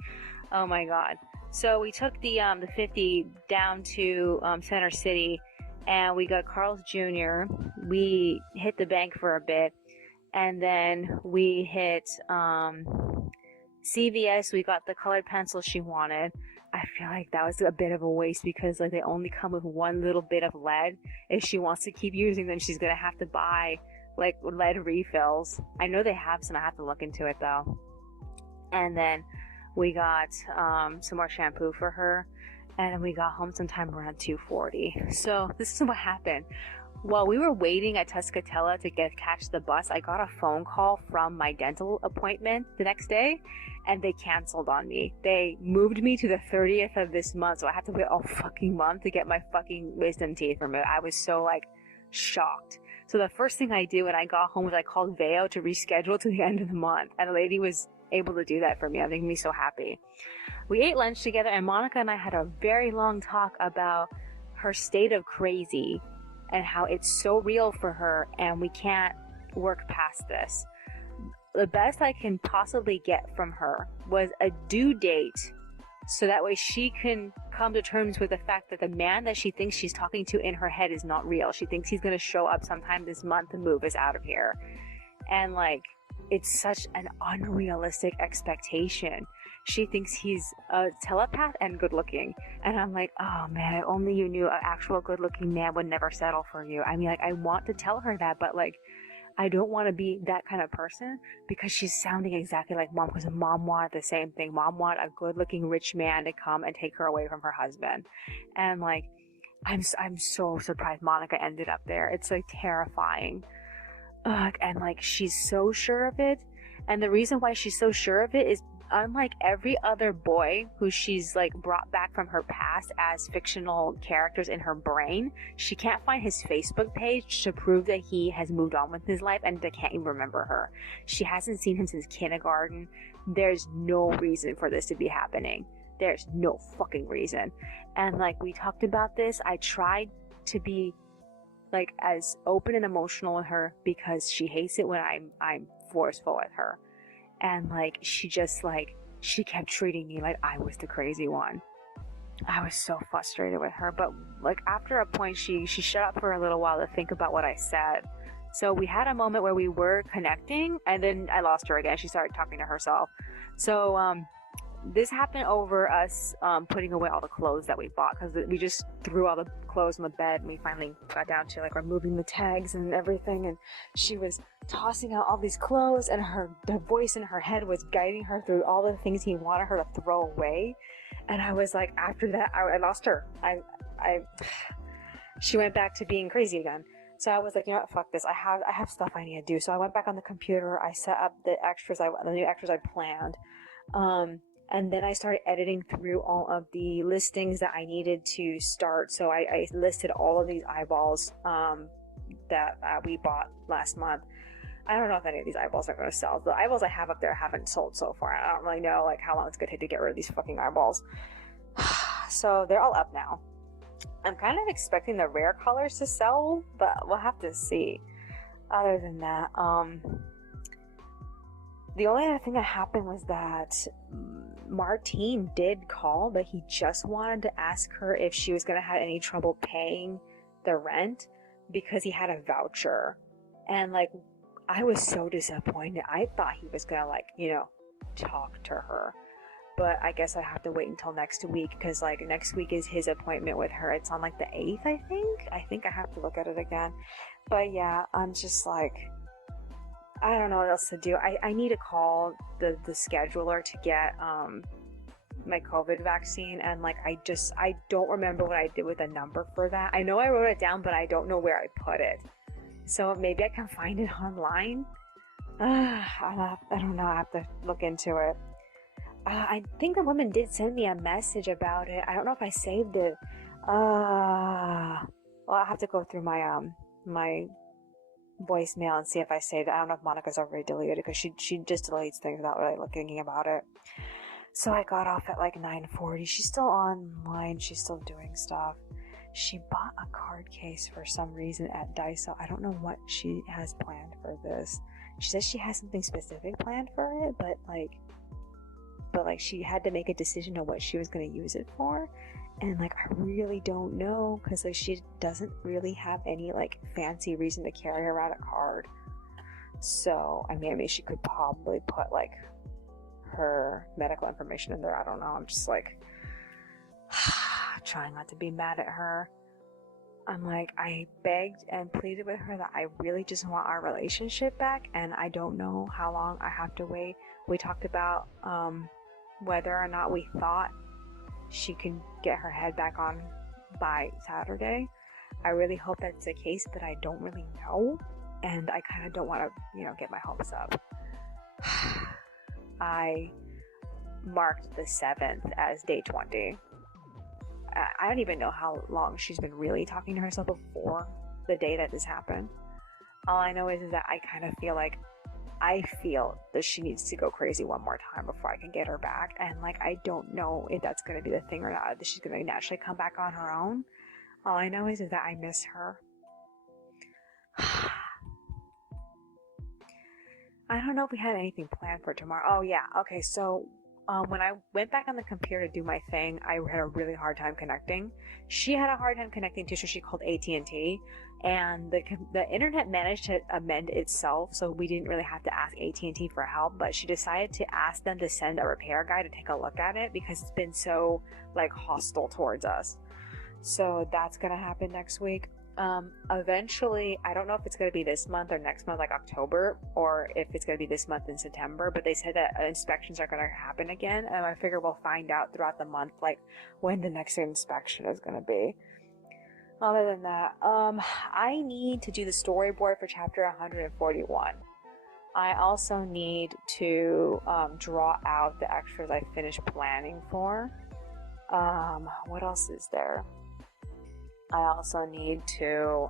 Oh my god. So we took the 50 down to Center City, and we got Carl's Jr. We hit the bank for a bit, and then we hit CVS. We got the colored pencil she wanted. I feel like that was a bit of a waste because like they only come with one little bit of lead. If she wants to keep using them, she's gonna have to buy like lead refills. I know they have some. I have to look into it though. And then we got some more shampoo for her, and we got home sometime around 2:40. So this is what happened. While we were waiting at Tuscatella to catch the bus, I got a phone call from my dental appointment the next day, and they canceled on me. They moved me to the 30th of this month, so I had to wait all fucking month to get my fucking wisdom teeth removed. I was so like shocked. So the first thing I did when I got home was I called Veo to reschedule to the end of the month. And the lady was able to do that for me. That made me so happy. We ate lunch together, and Monica and I had a very long talk about her state of crazy and how it's so real for her and we can't work past this. The best I can possibly get from her was a due date so that way she can come to terms with the fact that the man that she thinks she's talking to in her head is not real. She thinks he's going to show up sometime this month and move us out of here. And like, it's such an unrealistic expectation. She thinks he's a telepath and good looking. And I'm like, oh man, if only you knew an actual good looking man would never settle for you. I mean, like, I want to tell her that, but like, I don't want to be that kind of person because she's sounding exactly like mom, because mom wanted the same thing. Mom wanted a good looking rich man to come and take her away from her husband. And like, I'm so surprised Monica ended up there. It's like terrifying. Ugh, and like, she's so sure of it. And the reason why she's so sure of it is, unlike every other boy who she's like brought back from her past as fictional characters in her brain, she can't find his Facebook page to prove that he has moved on with his life and they can't even remember her. She hasn't seen him since kindergarten. There's no reason for this to be happening. There's no fucking reason. And like, we talked about this. I tried to be like as open and emotional with her because she hates it when I'm forceful with her. And like, she just like, she kept treating me like I was the crazy one. I was so frustrated with her. But like, after a point, she shut up for a little while to think about what I said. So we had a moment where we were connecting, and then I lost her again. She started talking to herself. So this happened over us putting away all the clothes that we bought, because we just threw all the clothes on the bed, and we finally got down to like removing the tags and everything. And she was tossing out all these clothes, and the voice in her head was guiding her through all the things he wanted her to throw away. And I was like, after that, I lost her. She went back to being crazy again. So I was like, you know what, fuck this. I have stuff I need to do. So I went back on the computer. I set up the new extras I planned. And then I started editing through all of the listings that I needed to start. So I listed all of these eyeballs that we bought last month. I don't know if any of these eyeballs are going to sell. The eyeballs I have up there haven't sold so far. I don't really know like how long it's going to take to get rid of these fucking eyeballs. So they're all up now. I'm kind of expecting the rare colors to sell, but we'll have to see. Other than that, the only other thing that happened was that Martine did call, but he just wanted to ask her if she was going to have any trouble paying the rent because he had a voucher. And like, I was so disappointed. I thought he was going to like, you know, talk to her. But I guess I have to wait until next week, because like next week is his appointment with her. It's on like the 8th, I think. I think I have to look at it again. But yeah, I'm just like, I don't know what else to do. I need to call the scheduler to get my COVID vaccine, and like I don't remember what I did with the number for that. I know I wrote it down, but I don't know where I put it. So maybe I can find it online. I don't know. I have to look into it. I think the woman did send me a message about it. I don't know if I saved it. Well, I'll have to go through my my voicemail and see if I saved it. I don't know if Monica's already deleted it, because she just deletes things without really thinking about it. So I got off at like 9:40. She's still online. She's still doing stuff. She bought a card case for some reason at Daiso. I don't know what she has planned for this. She says she has something specific planned for it, but like she had to make a decision on what she was going to use it for. And like, I really don't know, because like she doesn't really have any like fancy reason to carry around a card. So I mean she could probably put like her medical information in there. I don't know. I'm just like trying not to be mad at her. I'm like, I begged and pleaded with her that I really just want our relationship back, and I don't know how long I have to wait. We talked about whether or not we thought she can get her head back on by Saturday. I really hope that's the case, but I don't really know, and I kind of don't want to, you know, get my hopes up. I marked the 7th as day 20. I don't even know how long she's been really talking to herself before the day that this happened. All I know is that I kind of feel like that she needs to go crazy one more time before I can get her back. And like, I don't know if that's going to be the thing or not, that she's going to naturally come back on her own. All I know is that I miss her. I don't know if we had anything planned for tomorrow. Oh yeah, okay, so when I went back on the computer to do my thing, I had a really hard time connecting. She had a hard time connecting too, so she called AT&T, and the internet managed to amend itself, so we didn't really have to ask AT&T for help. But she decided to ask them to send a repair guy to take a look at it because it's been so like hostile towards us. So that's gonna happen next week. Eventually, I don't know if it's going to be this month or next month, like October, or if it's going to be this month in September, but they said that inspections are going to happen again, and I figure we'll find out throughout the month, like, when the next inspection is going to be. Other than that, I need to do the storyboard for chapter 141. I also need to, draw out the extras I finished planning for. What else is there? I also need to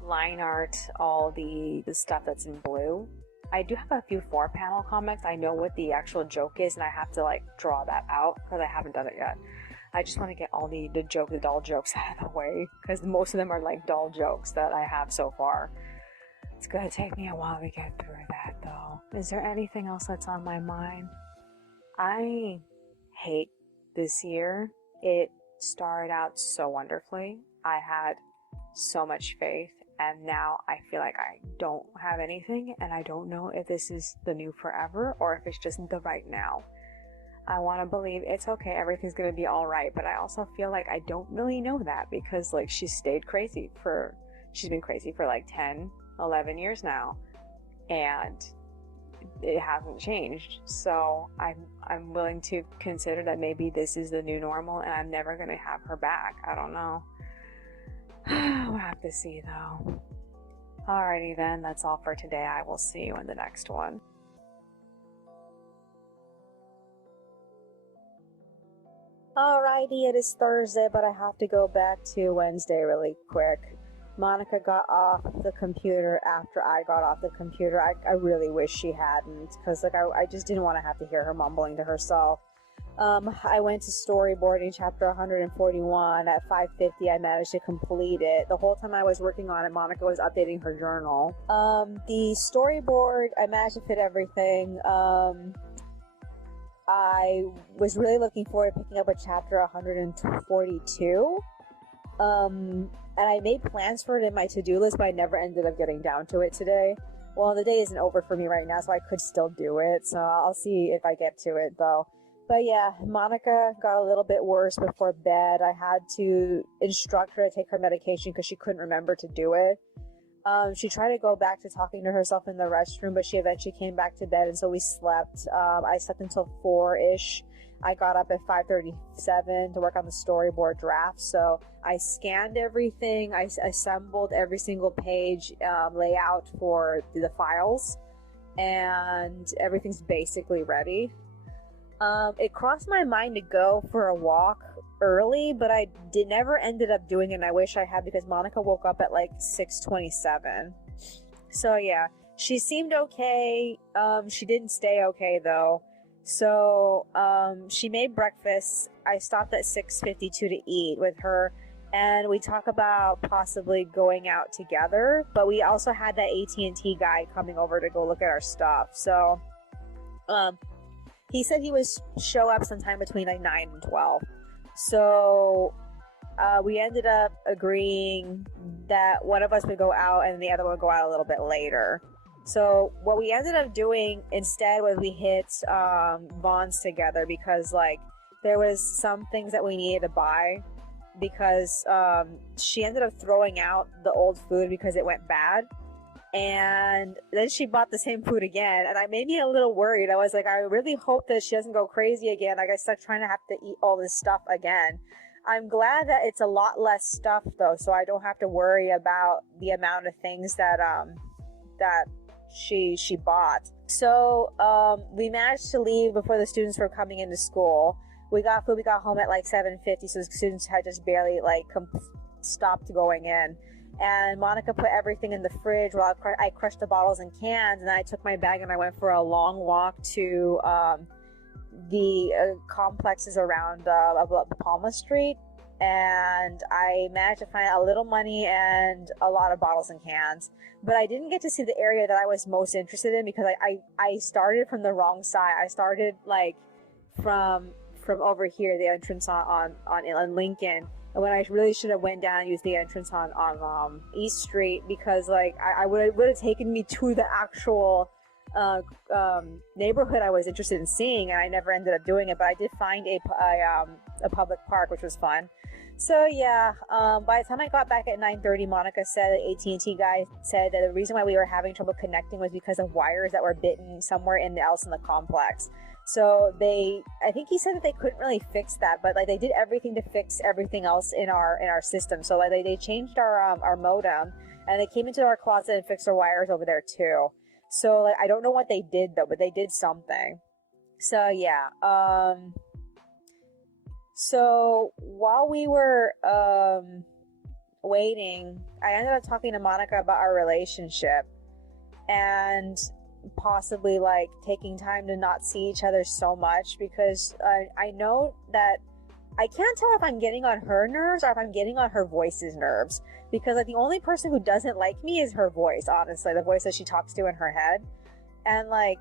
line art all the stuff that's in blue. I do have a few 4-panel comics. I know what the actual joke is, and I have to like draw that out because I haven't done it yet. I just want to get all the doll jokes out of the way because most of them are like doll jokes that I have so far. It's gonna take me a while to get through that though. Is there anything else that's on my mind? I hate this year. It started out so wonderfully. I had so much faith, and now I feel like I don't have anything, and I don't know if this is the new forever or if it's just the right now. I want to believe it's okay, everything's gonna be all right, but I also feel like I don't really know that because like she's been crazy for like 10, 11 years now, and it hasn't changed. So I'm willing to consider that maybe this is the new normal and I'm never gonna have her back. I don't know. We'll have to see though. Alrighty then, that's all for today. I will see you in the next one. Alrighty, it is Thursday, but I have to go back to Wednesday really quick. Monica got off the computer after I got off the computer. I really wish she hadn't, because like I just didn't want to have to hear her mumbling to herself. I went to storyboarding chapter 141 at 5:50. I managed to complete it. The whole time I was working on it, Monica was updating her journal. The storyboard, I managed to fit everything. I was really looking forward to picking up a chapter 142. And I made plans for it in my to-do list, but I never ended up getting down to it today. Well, the day isn't over for me right now, so I could still do it. So I'll see if I get to it, though. But yeah, Monica got a little bit worse before bed. I had to instruct her to take her medication because she couldn't remember to do it. She tried to go back to talking to herself in the restroom, but she eventually came back to bed, and so we slept. I slept until 4-ish. I got up at 5:37 to work on the storyboard draft. So I scanned everything. I assembled every single page layout for the files, and everything's basically ready. It crossed my mind to go for a walk early, but I never ended up doing it, and I wish I had because Monica woke up at like 6:27. So yeah, she seemed okay. She didn't stay okay though. So she made breakfast. I stopped at 6:52 to eat with her, and we talked about possibly going out together, but we also had that AT&T guy coming over to go look at our stuff. So he said he would show up sometime between like 9 and 12. So we ended up agreeing that one of us would go out and the other would go out a little bit later. So what we ended up doing instead was we hit Vaughn's together because like there was some things that we needed to buy because she ended up throwing out the old food because it went bad. And then she bought the same food again, and I made me a little worried. I was like, I really hope that she doesn't go crazy again. Like I start trying to have to eat all this stuff again. I'm glad that it's a lot less stuff though, so I don't have to worry about the amount of things that she bought. So we managed to leave before the students were coming into school. We got food. We got home at like 7:50, so the students had just barely like stopped going in. and Monica put everything in the fridge while I crushed the bottles and cans, and then I took my bag and I went for a long walk to the complexes around Palma Street, and I managed to find a little money and a lot of bottles and cans. But I didn't get to see the area that I was most interested in because I started from the wrong side. I started like from over here, the entrance on Lincoln, and when I really should have went down and used the entrance on East Street, because like I would have taken me to the actual neighborhood I was interested in seeing, and I never ended up doing it. But I did find a public park, which was fun. So yeah, by the time I got back at 9:30, Monica said, the AT&T guy said that the reason why we were having trouble connecting was because of wires that were bitten somewhere else in the complex. So I think he said that they couldn't really fix that, but like they did everything to fix everything else in our system. So like they changed our modem, and they came into our closet and fixed our wires over there too. So like I don't know what they did though, but they did something. So yeah. So while we were waiting, I ended up talking to Monica about our relationship and possibly like taking time to not see each other so much, because I know that I can't tell if I'm getting on her nerves or if I'm getting on her voice's nerves, because like the only person who doesn't like me is her voice, honestly, the voice that she talks to in her head. And like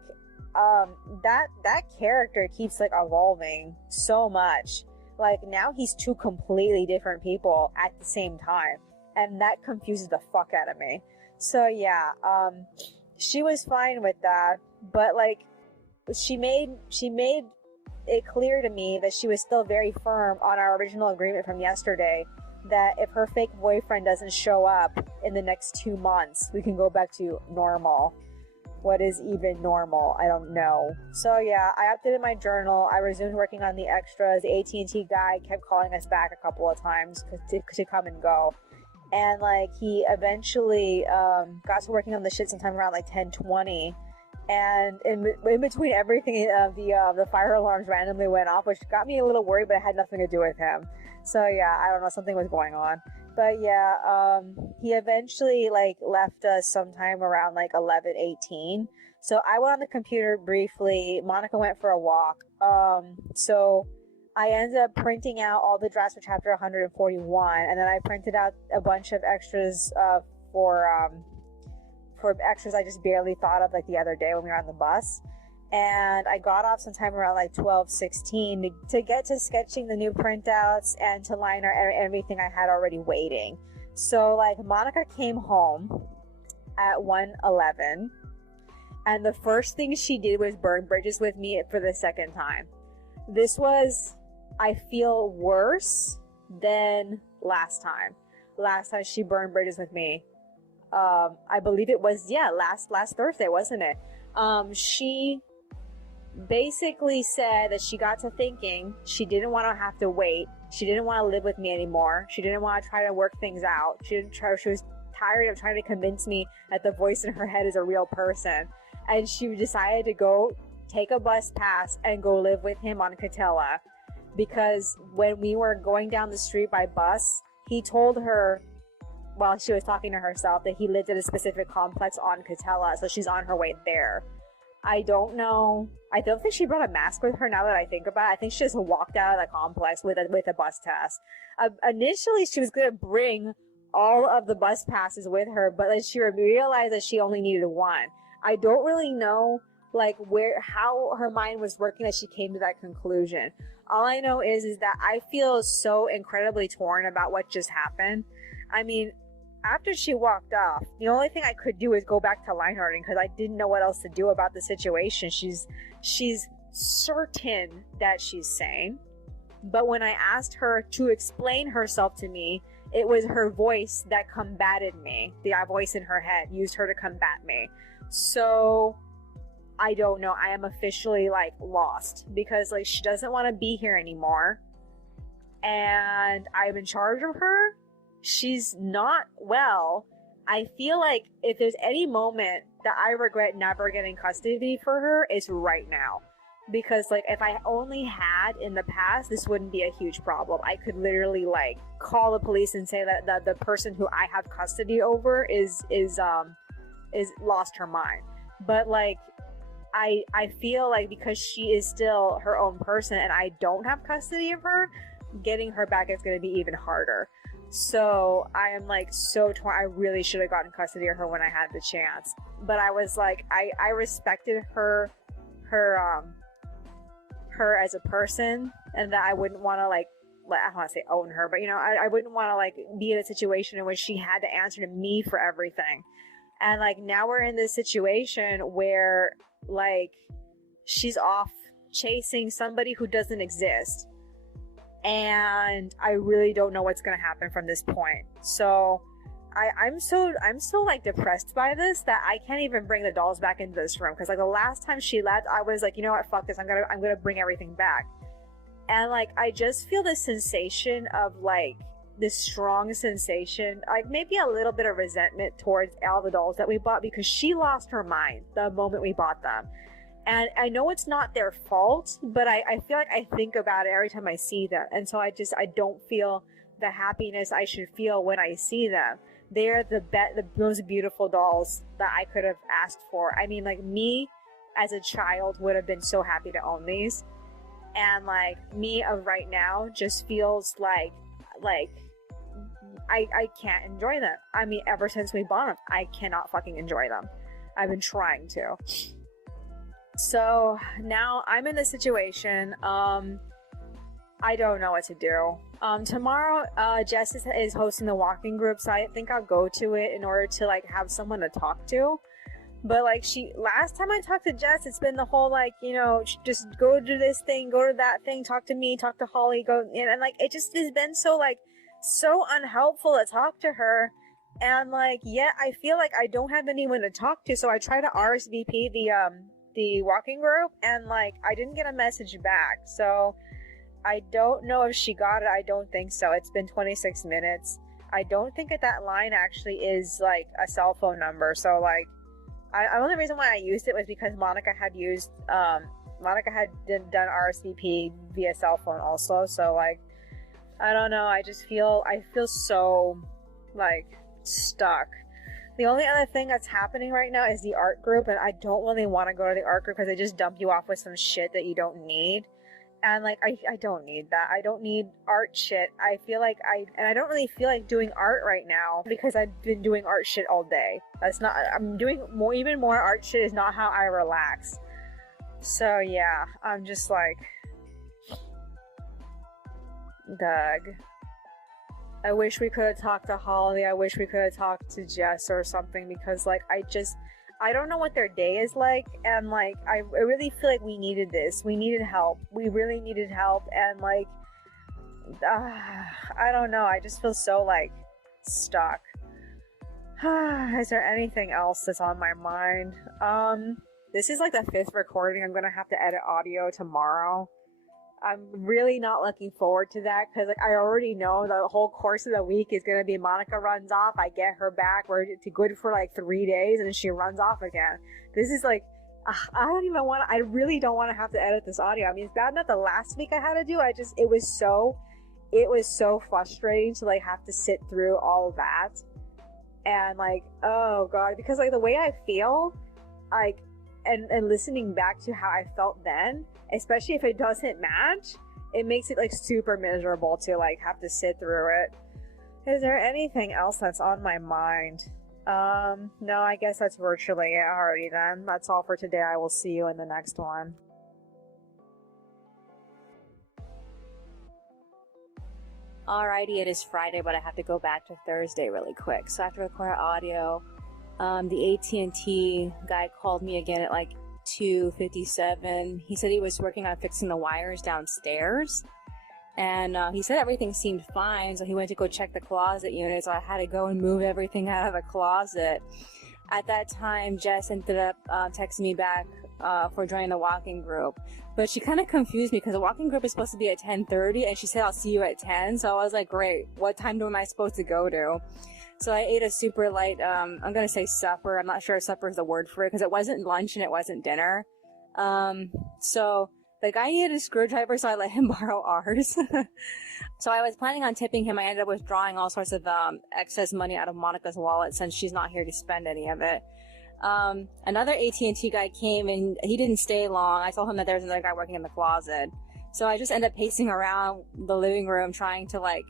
that character keeps like evolving so much. Like now he's two completely different people at the same time, and that confuses the fuck out of me. So yeah, she was fine with that, but like she made it clear to me that she was still very firm on our original agreement from yesterday, that if her fake boyfriend doesn't show up in the next 2 months, we can go back to normal. What is even normal? I don't know. So yeah, I updated my journal. I resumed working on the extras. The AT&T guy kept calling us back a couple of times to come and go. And like he eventually got to working on the shit sometime around like 10:20, and in between everything, the fire alarms randomly went off, which got me a little worried, but it had nothing to do with him. So yeah, I don't know, something was going on. But yeah, he eventually like left us sometime around like 11:18. So I went on the computer briefly. Monica went for a walk. So I ended up printing out all the drafts for chapter 141, and then I printed out a bunch of extras for extras I just barely thought of like the other day when we were on the bus. And I got off sometime around like 12:16 to get to sketching the new printouts and to line everything I had already waiting. So like Monica came home at 1:11, and the first thing she did was burn bridges with me for the second time. This was, I feel, worse than last time. Last time she burned bridges with me, I believe it was, last Thursday, wasn't it? She basically said that she got to thinking she didn't want to have to wait. She didn't want to live with me anymore. She didn't want to try to work things out. She was tired of trying to convince me that the voice in her head is a real person. And she decided to go take a bus pass and go live with him on Catella. Because when we were going down the street by bus, he told her, while she was talking to herself, that he lived at a specific complex on Catella, so she's on her way there. I don't know. I don't think she brought a mask with her, now that I think about it. I think she just walked out of the complex with a bus pass. Initially, she was going to bring all of the bus passes with her, but then she realized that she only needed one. I don't really know like how her mind was working that she came to that conclusion. All I know is that I feel so incredibly torn about what just happened. I mean, after she walked off, the only thing I could do is go back to Linehearting, because I didn't know what else to do about the situation. She's certain that she's sane, but when I asked her to explain herself to me, it was her voice that combated me. The voice in her head used her to combat me. So I don't know. I am officially like lost, because like she doesn't want to be here anymore, and I'm in charge of her. She's not well. I feel like if there's any moment that I regret never getting custody for her, it's right now. because like if I only had in the past, this wouldn't be a huge problem. I could literally like call the police and say that the person who I have custody over is lost her mind. But like I feel like because she is still her own person and I don't have custody of her, getting her back is going to be even harder. So I am like so torn. I really should have gotten custody of her when I had the chance. But I was like, I respected her as a person, and that I wouldn't want to like I don't want to say own her, but you know, I wouldn't want to like be in a situation in which she had to answer to me for everything. And like now we're in this situation where like she's off chasing somebody who doesn't exist, and I really don't know what's gonna happen from this point. So I'm so like depressed by this that I can't even bring the dolls back into this room, because like the last time she left, I was like, you know what, fuck this, I'm gonna bring everything back. And like I just feel this sensation of like this strong sensation, like maybe a little bit of resentment towards all the dolls that we bought, because she lost her mind the moment we bought them. And I know it's not their fault, but I feel like I think about it every time I see them. And so I don't feel the happiness I should feel when I see them. They're the most beautiful dolls that I could have asked for. I mean, like me as a child would have been so happy to own these. And like me of right now just feels like I can't enjoy them. I mean, ever since we bought them, I cannot fucking enjoy them. I've been trying to. So now I'm in this situation. I don't know what to do. Tomorrow, Jess is hosting the walking group, so I think I'll go to it in order to like have someone to talk to. But like last time I talked to Jess, it's been the whole like, you know, just go do this thing, go to that thing, talk to me, talk to Holly, and like it just has been so unhelpful to talk to her. And like, yeah, I feel like I don't have anyone to talk to, so I try to RSVP the walking group, and like I didn't get a message back, so I don't know if she got it. I don't think so. It's been 26 minutes. I don't think that line actually is like a cell phone number, so like the only reason why I used it was because Monica had done RSVP via cell phone also. So like, I don't know. I feel so like stuck. The only other thing that's happening right now is the art group, and I don't really want to go to the art group because they just dump you off with some shit that you don't need. And like, I don't need that. I don't need art shit. I feel like I don't really feel like doing art right now because I've been doing art shit all day. I'm doing even more art shit is not how I relax. So yeah, I'm just like, Doug. I wish we could have talked to Holly. I wish we could have talked to Jess or something, because like I don't know what their day is like, and like I really feel like we needed this. We needed help. We really needed help, and like I don't know. I just feel so like stuck. Is there anything else that's on my mind? This is like the 5th recording. I'm gonna have to edit audio tomorrow. I'm really not looking forward to that, because like I already know the whole course of the week is gonna be Monica runs off, I get her back, we're good for like 3 days, and then she runs off again. This is like, I really don't want to have to edit this audio. I mean, it's bad enough the last week I had to do. It was so frustrating to like have to sit through all of that, and like, oh god, because like the way I feel, like, and listening back to how I felt then, especially if it doesn't match, it makes it like super miserable to like have to sit through it. Is there anything else that's on my mind? No, I guess that's virtually it already then. That's all for today. I will see you in the next one. Alrighty, it is Friday, but I have to go back to Thursday really quick. So I have to record audio. The AT&T guy called me again at like 2:57. He said he was working on fixing the wires downstairs, and he said everything seemed fine, so he went to go check the closet unit, so I had to go and move everything out of the closet. At that time, Jess ended up texting me back for joining the walking group, but she kind of confused me because the walking group is supposed to be at 10:30, and she said I'll see you at 10, so I was like, great, what time am I supposed to go to? So I ate a super light, I'm gonna say supper. I'm not sure if supper is the word for it, because it wasn't lunch and it wasn't dinner. So the guy needed a screwdriver, so I let him borrow ours. So I was planning on tipping him. I ended up withdrawing all sorts of excess money out of Monica's wallet since she's not here to spend any of it. Another AT&T guy came and he didn't stay long. I told him that there was another guy working in the closet. So I just ended up pacing around the living room trying to like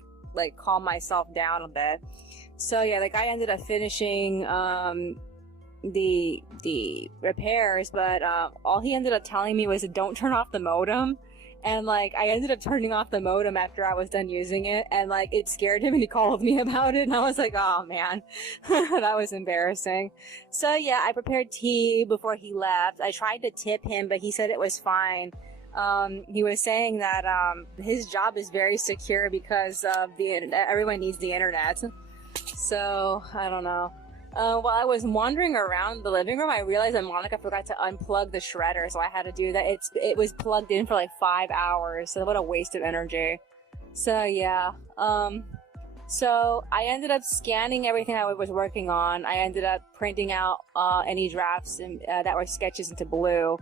calm myself down a bit. So yeah, the guy ended up finishing the repairs, but all he ended up telling me was don't turn off the modem. And like I ended up turning off the modem after I was done using it, and like it scared him and he called me about it, and I was like, oh man. That was embarrassing. So yeah, I prepared tea before he left. I tried to tip him, but he said it was fine. He was saying that his job is very secure because of everyone needs the internet. So I don't know. While I was wandering around the living room, I realized that Monica forgot to unplug the shredder, so I had to do that. It was plugged in for like 5 hours, so what a waste of energy. So yeah, so I ended up scanning everything I was working on. I ended up printing out any drafts that were sketches into blue,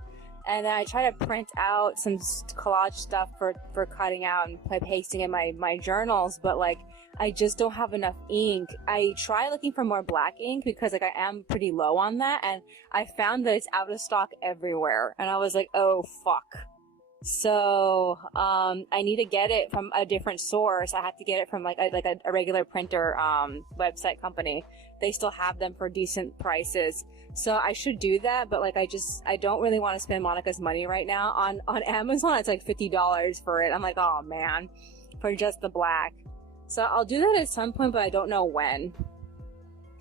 and then I tried to print out some collage stuff for cutting out and pasting in my journals, but like I just don't have enough ink. I try looking for more black ink because like I am pretty low on that, and I found that it's out of stock everywhere, and I was like, oh fuck. So I need to get it from a different source. I have to get it from like a regular printer website company. They still have them for decent prices, so I should do that. But like I don't really want to spend Monica's money right now on Amazon. It's like $50 for it. I'm like, oh man, for just the black. So I'll do that at some point, but I don't know when.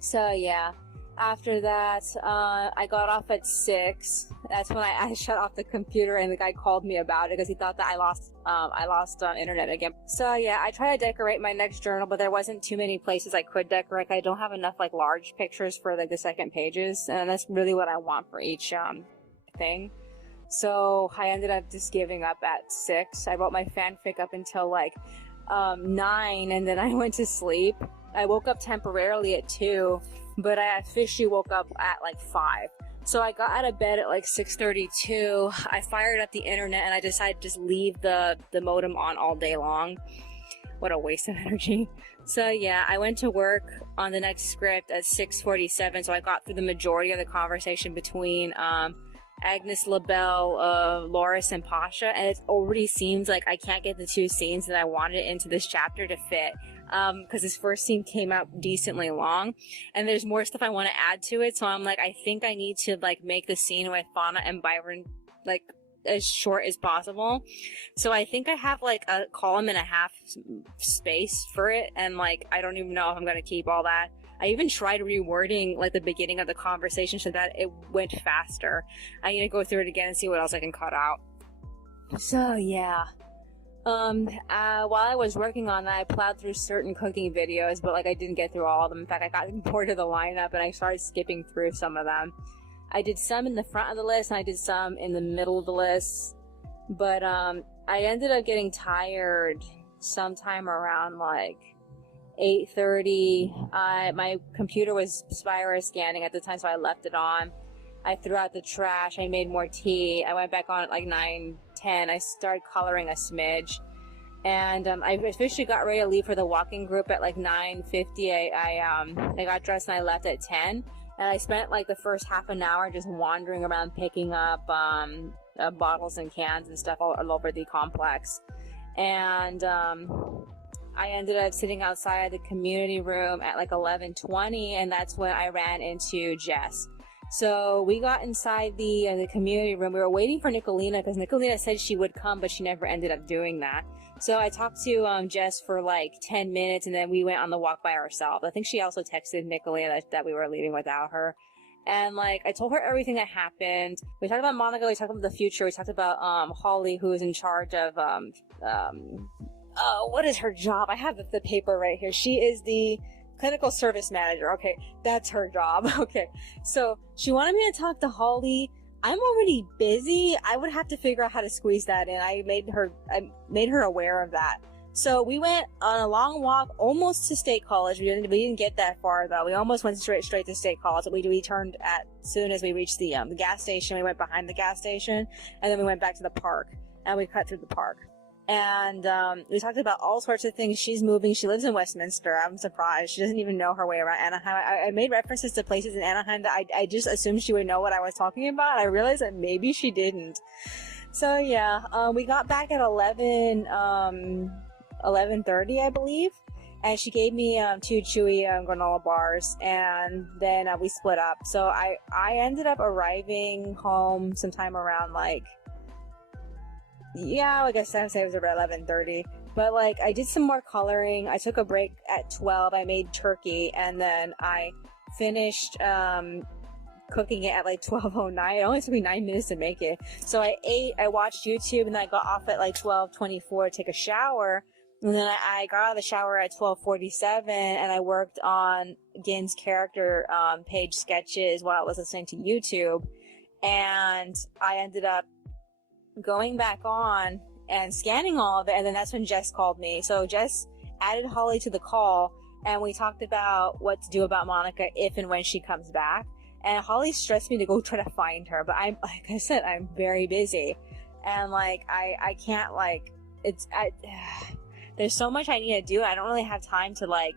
So yeah, after that, I got off at 6. That's when I shut off the computer, and the guy called me about it because he thought that I lost internet again. So yeah, I tried to decorate my next journal, but there wasn't too many places I could decorate. I don't have enough like large pictures for like the second pages, and that's really what I want for each thing. So I ended up just giving up at 6. I wrote my fanfic up until like 9, and then I went to sleep. I woke up temporarily at 2, but I officially woke up at like 5. So I got out of bed at like 6:32. I fired up the internet, and I decided to just leave the modem on all day long. What a waste of energy. So yeah, I went to work on the next script at 6:47, so I got through the majority of the conversation between Agnes LaBelle, Loris, and Pasha, and it already seems like I can't get the 2 scenes that I wanted into this chapter to fit, because this first scene came out decently long, and there's more stuff I want to add to it, so I'm like, I think I need to like make the scene with Fauna and Byron like as short as possible. So I think I have like a column and a half space for it, and like I don't even know if I'm gonna keep all that. I even tried rewording like the beginning of the conversation so that it went faster. I need to go through it again and see what else I can cut out. So yeah, while I was working on that, I plowed through certain cooking videos, but like I didn't get through all of them. In fact, I got bored of the lineup and I started skipping through some of them. I did some in the front of the list and I did some in the middle of the list, but I ended up getting tired sometime around like 8:30. My computer was spira scanning at the time, so I left it on. I threw out the trash. I made more tea. I went back on at like 9:10. I started coloring a smidge, and I officially got ready to leave for the walking group at like 9:50. I got dressed and I left at 10. And I spent like the first half an hour just wandering around picking up bottles and cans and stuff all over the complex, and I ended up sitting outside the community room at like 11:20, and that's when I ran into Jess. So we got inside the community room. We were waiting for Nicolina because Nicolina said she would come, but she never ended up doing that. So I talked to Jess for like 10 minutes, and then we went on the walk by ourselves. I think she also texted Nicolina that we were leaving without her. And like I told her everything that happened. We talked about Monica. We talked about the future. We talked about Holly, who is in charge of what is her job? I have the paper right here. She is the clinical service manager. Okay, that's her job. Okay, so she wanted me to talk to Holly. I'm already busy. I would have to figure out how to squeeze that in. I made her aware of that. So we went on a long walk almost to State College. We didn't get that far though. We almost went straight to State College. We turned as soon as we reached the gas station. We went behind the gas station, and then we went back to the park. and we cut through the park. And we talked about all sorts of things. She's moving. She lives in Westminster. I'm surprised. She doesn't even know her way around Anaheim. I made references to places in Anaheim that I just assumed she would know what I was talking about. I realized that maybe she didn't. So yeah, we got back at 11:30, I believe. And she gave me 2 chewy granola bars, and then we split up. So I ended up arriving home sometime around like, yeah, I guess I'd say it was around 11:30. But like, I did some more coloring. I took a break at 12. I made turkey, and then I finished cooking it at like 12:09. It only took me 9 minutes to make it. So I ate, I watched YouTube, and then I got off at like 12:24 to take a shower. And then I got out of the shower at 12:47, and I worked on Gin's character page sketches while I was listening to YouTube. And I ended up going back on and scanning all of it, and then that's when Jess called me. So Jess added Holly to the call, and we talked about what to do about Monica if and when she comes back. And Holly stressed me to go try to find her, but I'm, like I said, I'm very busy, and like I can't, like, there's so much I need to do. I don't really have time to like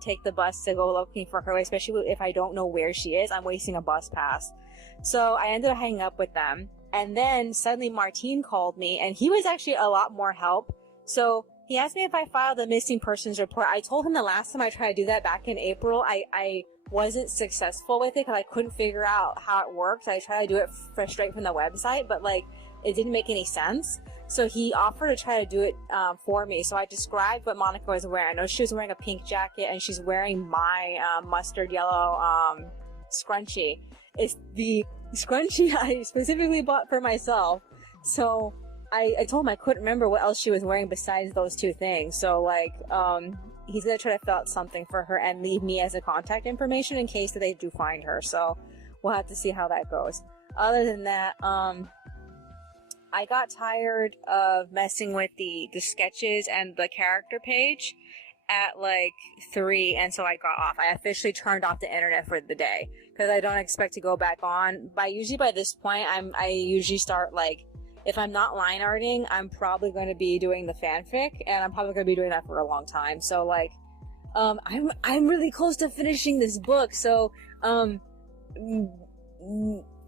take the bus to go looking for her, especially if I don't know where she is. I'm wasting a bus pass. So I ended up hanging up with them. And then suddenly Martine called me, and he was actually a lot more help. So he asked me if I filed a missing persons report. I told him the last time I tried to do that back in April, I wasn't successful with it because I couldn't figure out how it worked. I tried to do it straight from the website, but like it didn't make any sense. So he offered to try to do it for me. So I described what Monica was wearing. I know she was wearing a pink jacket, and she's wearing my mustard yellow scrunchie. It's the scrunchie I specifically bought for myself. So I told him I couldn't remember what else she was wearing besides those 2 things. So like he's gonna try to fill out something for her and leave me as a contact information in case that they do find her. So we'll have to see how that goes. Other than that, I got tired of messing with the sketches and the character page at like 3, and so I got off. I officially turned off the internet for the day because I don't expect to go back on. Usually by this point, I usually start, like, if I'm not line arting, I'm probably going to be doing the fanfic, and I'm probably going to be doing that for a long time. So like, I'm really close to finishing this book. So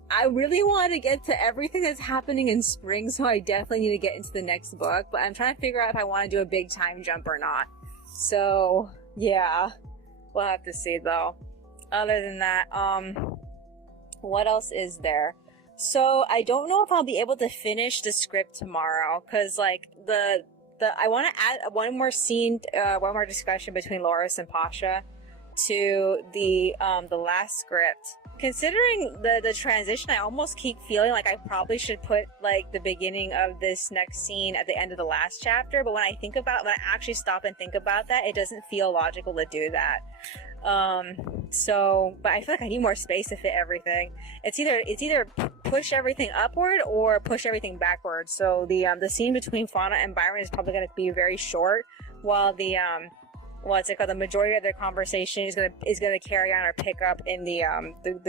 I really want to get to everything that's happening in spring, so I definitely need to get into the next book. But I'm trying to figure out if I want to do a big time jump or not. So yeah, we'll have to see though. Other than that, what else is there? So I don't know if I'll be able to finish the script tomorrow, because like I want to add one more scene, one more discussion between Loris and Pasha to the last script. Considering the transition, I almost keep feeling like I probably should put like the beginning of this next scene at the end of the last chapter, but when I actually stop and think about that, it doesn't feel logical to do that. But I feel like I need more space to fit everything. It's either push everything upward or push everything backward. So the scene between Fauna and Byron is probably going to be very short, while the the majority of their conversation is gonna carry on or pick up in the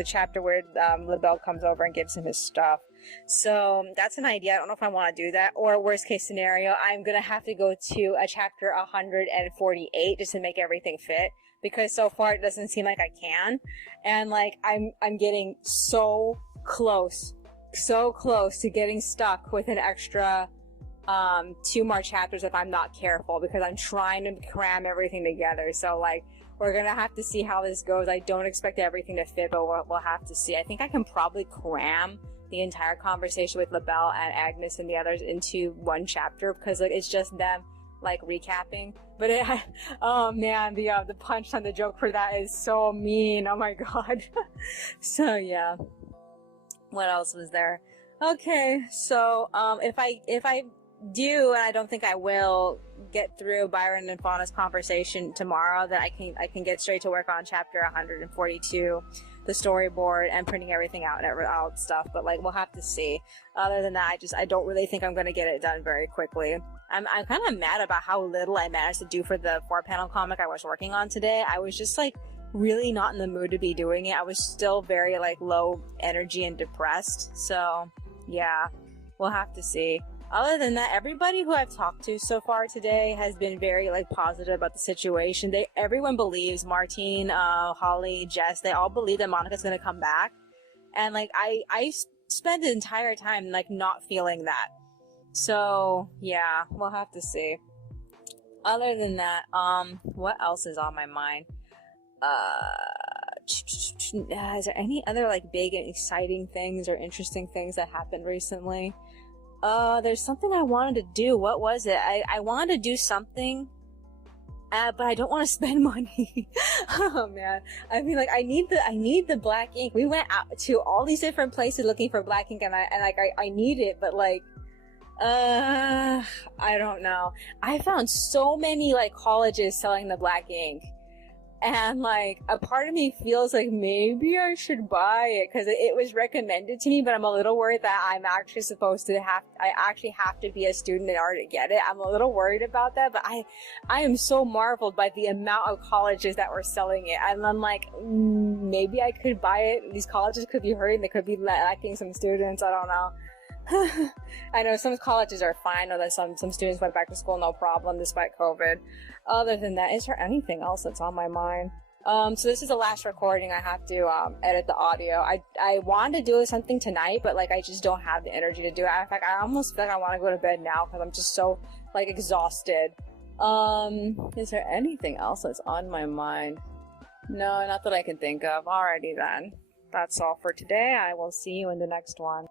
chapter where LaBelle comes over and gives him his stuff. So that's an idea. I don't know if I want to do that, or worst case scenario, I'm gonna have to go to a chapter 148 just to make everything fit, because so far it doesn't seem like I can. And like I'm getting so close to getting stuck with an extra 2 more chapters if I'm not careful, because I'm trying to cram everything together. So like, we're gonna have to see how this goes. I don't expect everything to fit, but we'll have to see. I think I can probably cram the entire conversation with LaBelle and Agnes and the others into 1 chapter, because like it's just them like recapping. But oh man, the punch on the joke for that is so mean. Oh my god. So yeah, what else was there? Okay, so if I do, and I don't think I will, get through Byron and Fauna's conversation tomorrow, then I can get straight to work on chapter 142, the storyboard, and printing everything out and out stuff. But like, we'll have to see. Other than that, I don't really think I'm going to get it done very quickly. I'm kind of mad about how little I managed to do for the 4-panel comic I was working on today. I was just like really not in the mood to be doing it. I was still very like low energy and depressed. So yeah, we'll have to see. Other than that, everybody who I've talked to so far today has been very like positive about the situation. Everyone believes Martine, Holly, Jess, they all believe that Monica's gonna come back. And like I spent the entire time like not feeling that. So yeah, we'll have to see. Other than that, what else is on my mind? Is there any other like big and exciting things or interesting things that happened recently? There's something I wanted to do. What was it? I wanted to do something, but I don't want to spend money. Oh man. I mean, like, I need the black ink. We went out to all these different places looking for black ink, and I need it, but like, I don't know. I found so many like colleges selling the black ink. And like a part of me feels like maybe I should buy it because it was recommended to me, but I'm a little worried that I actually have to be a student in order to get it. I'm a little worried about that, but I am so marveled by the amount of colleges that were selling it. And I'm like, maybe I could buy it. These colleges could be hurting. They could be lacking some students. I don't know. I know some colleges are fine, or that some students went back to school no problem despite COVID. Other than that, is there anything else that's on my mind? So this is the last recording. I have to edit the audio. I wanted to do something tonight, but like I just don't have the energy to do it. In fact, I almost feel like I want to go to bed now because I'm just so like exhausted. Is there anything else that's on my mind? No, not that I can think of. Alrighty then. That's all for today. I will see you in the next one.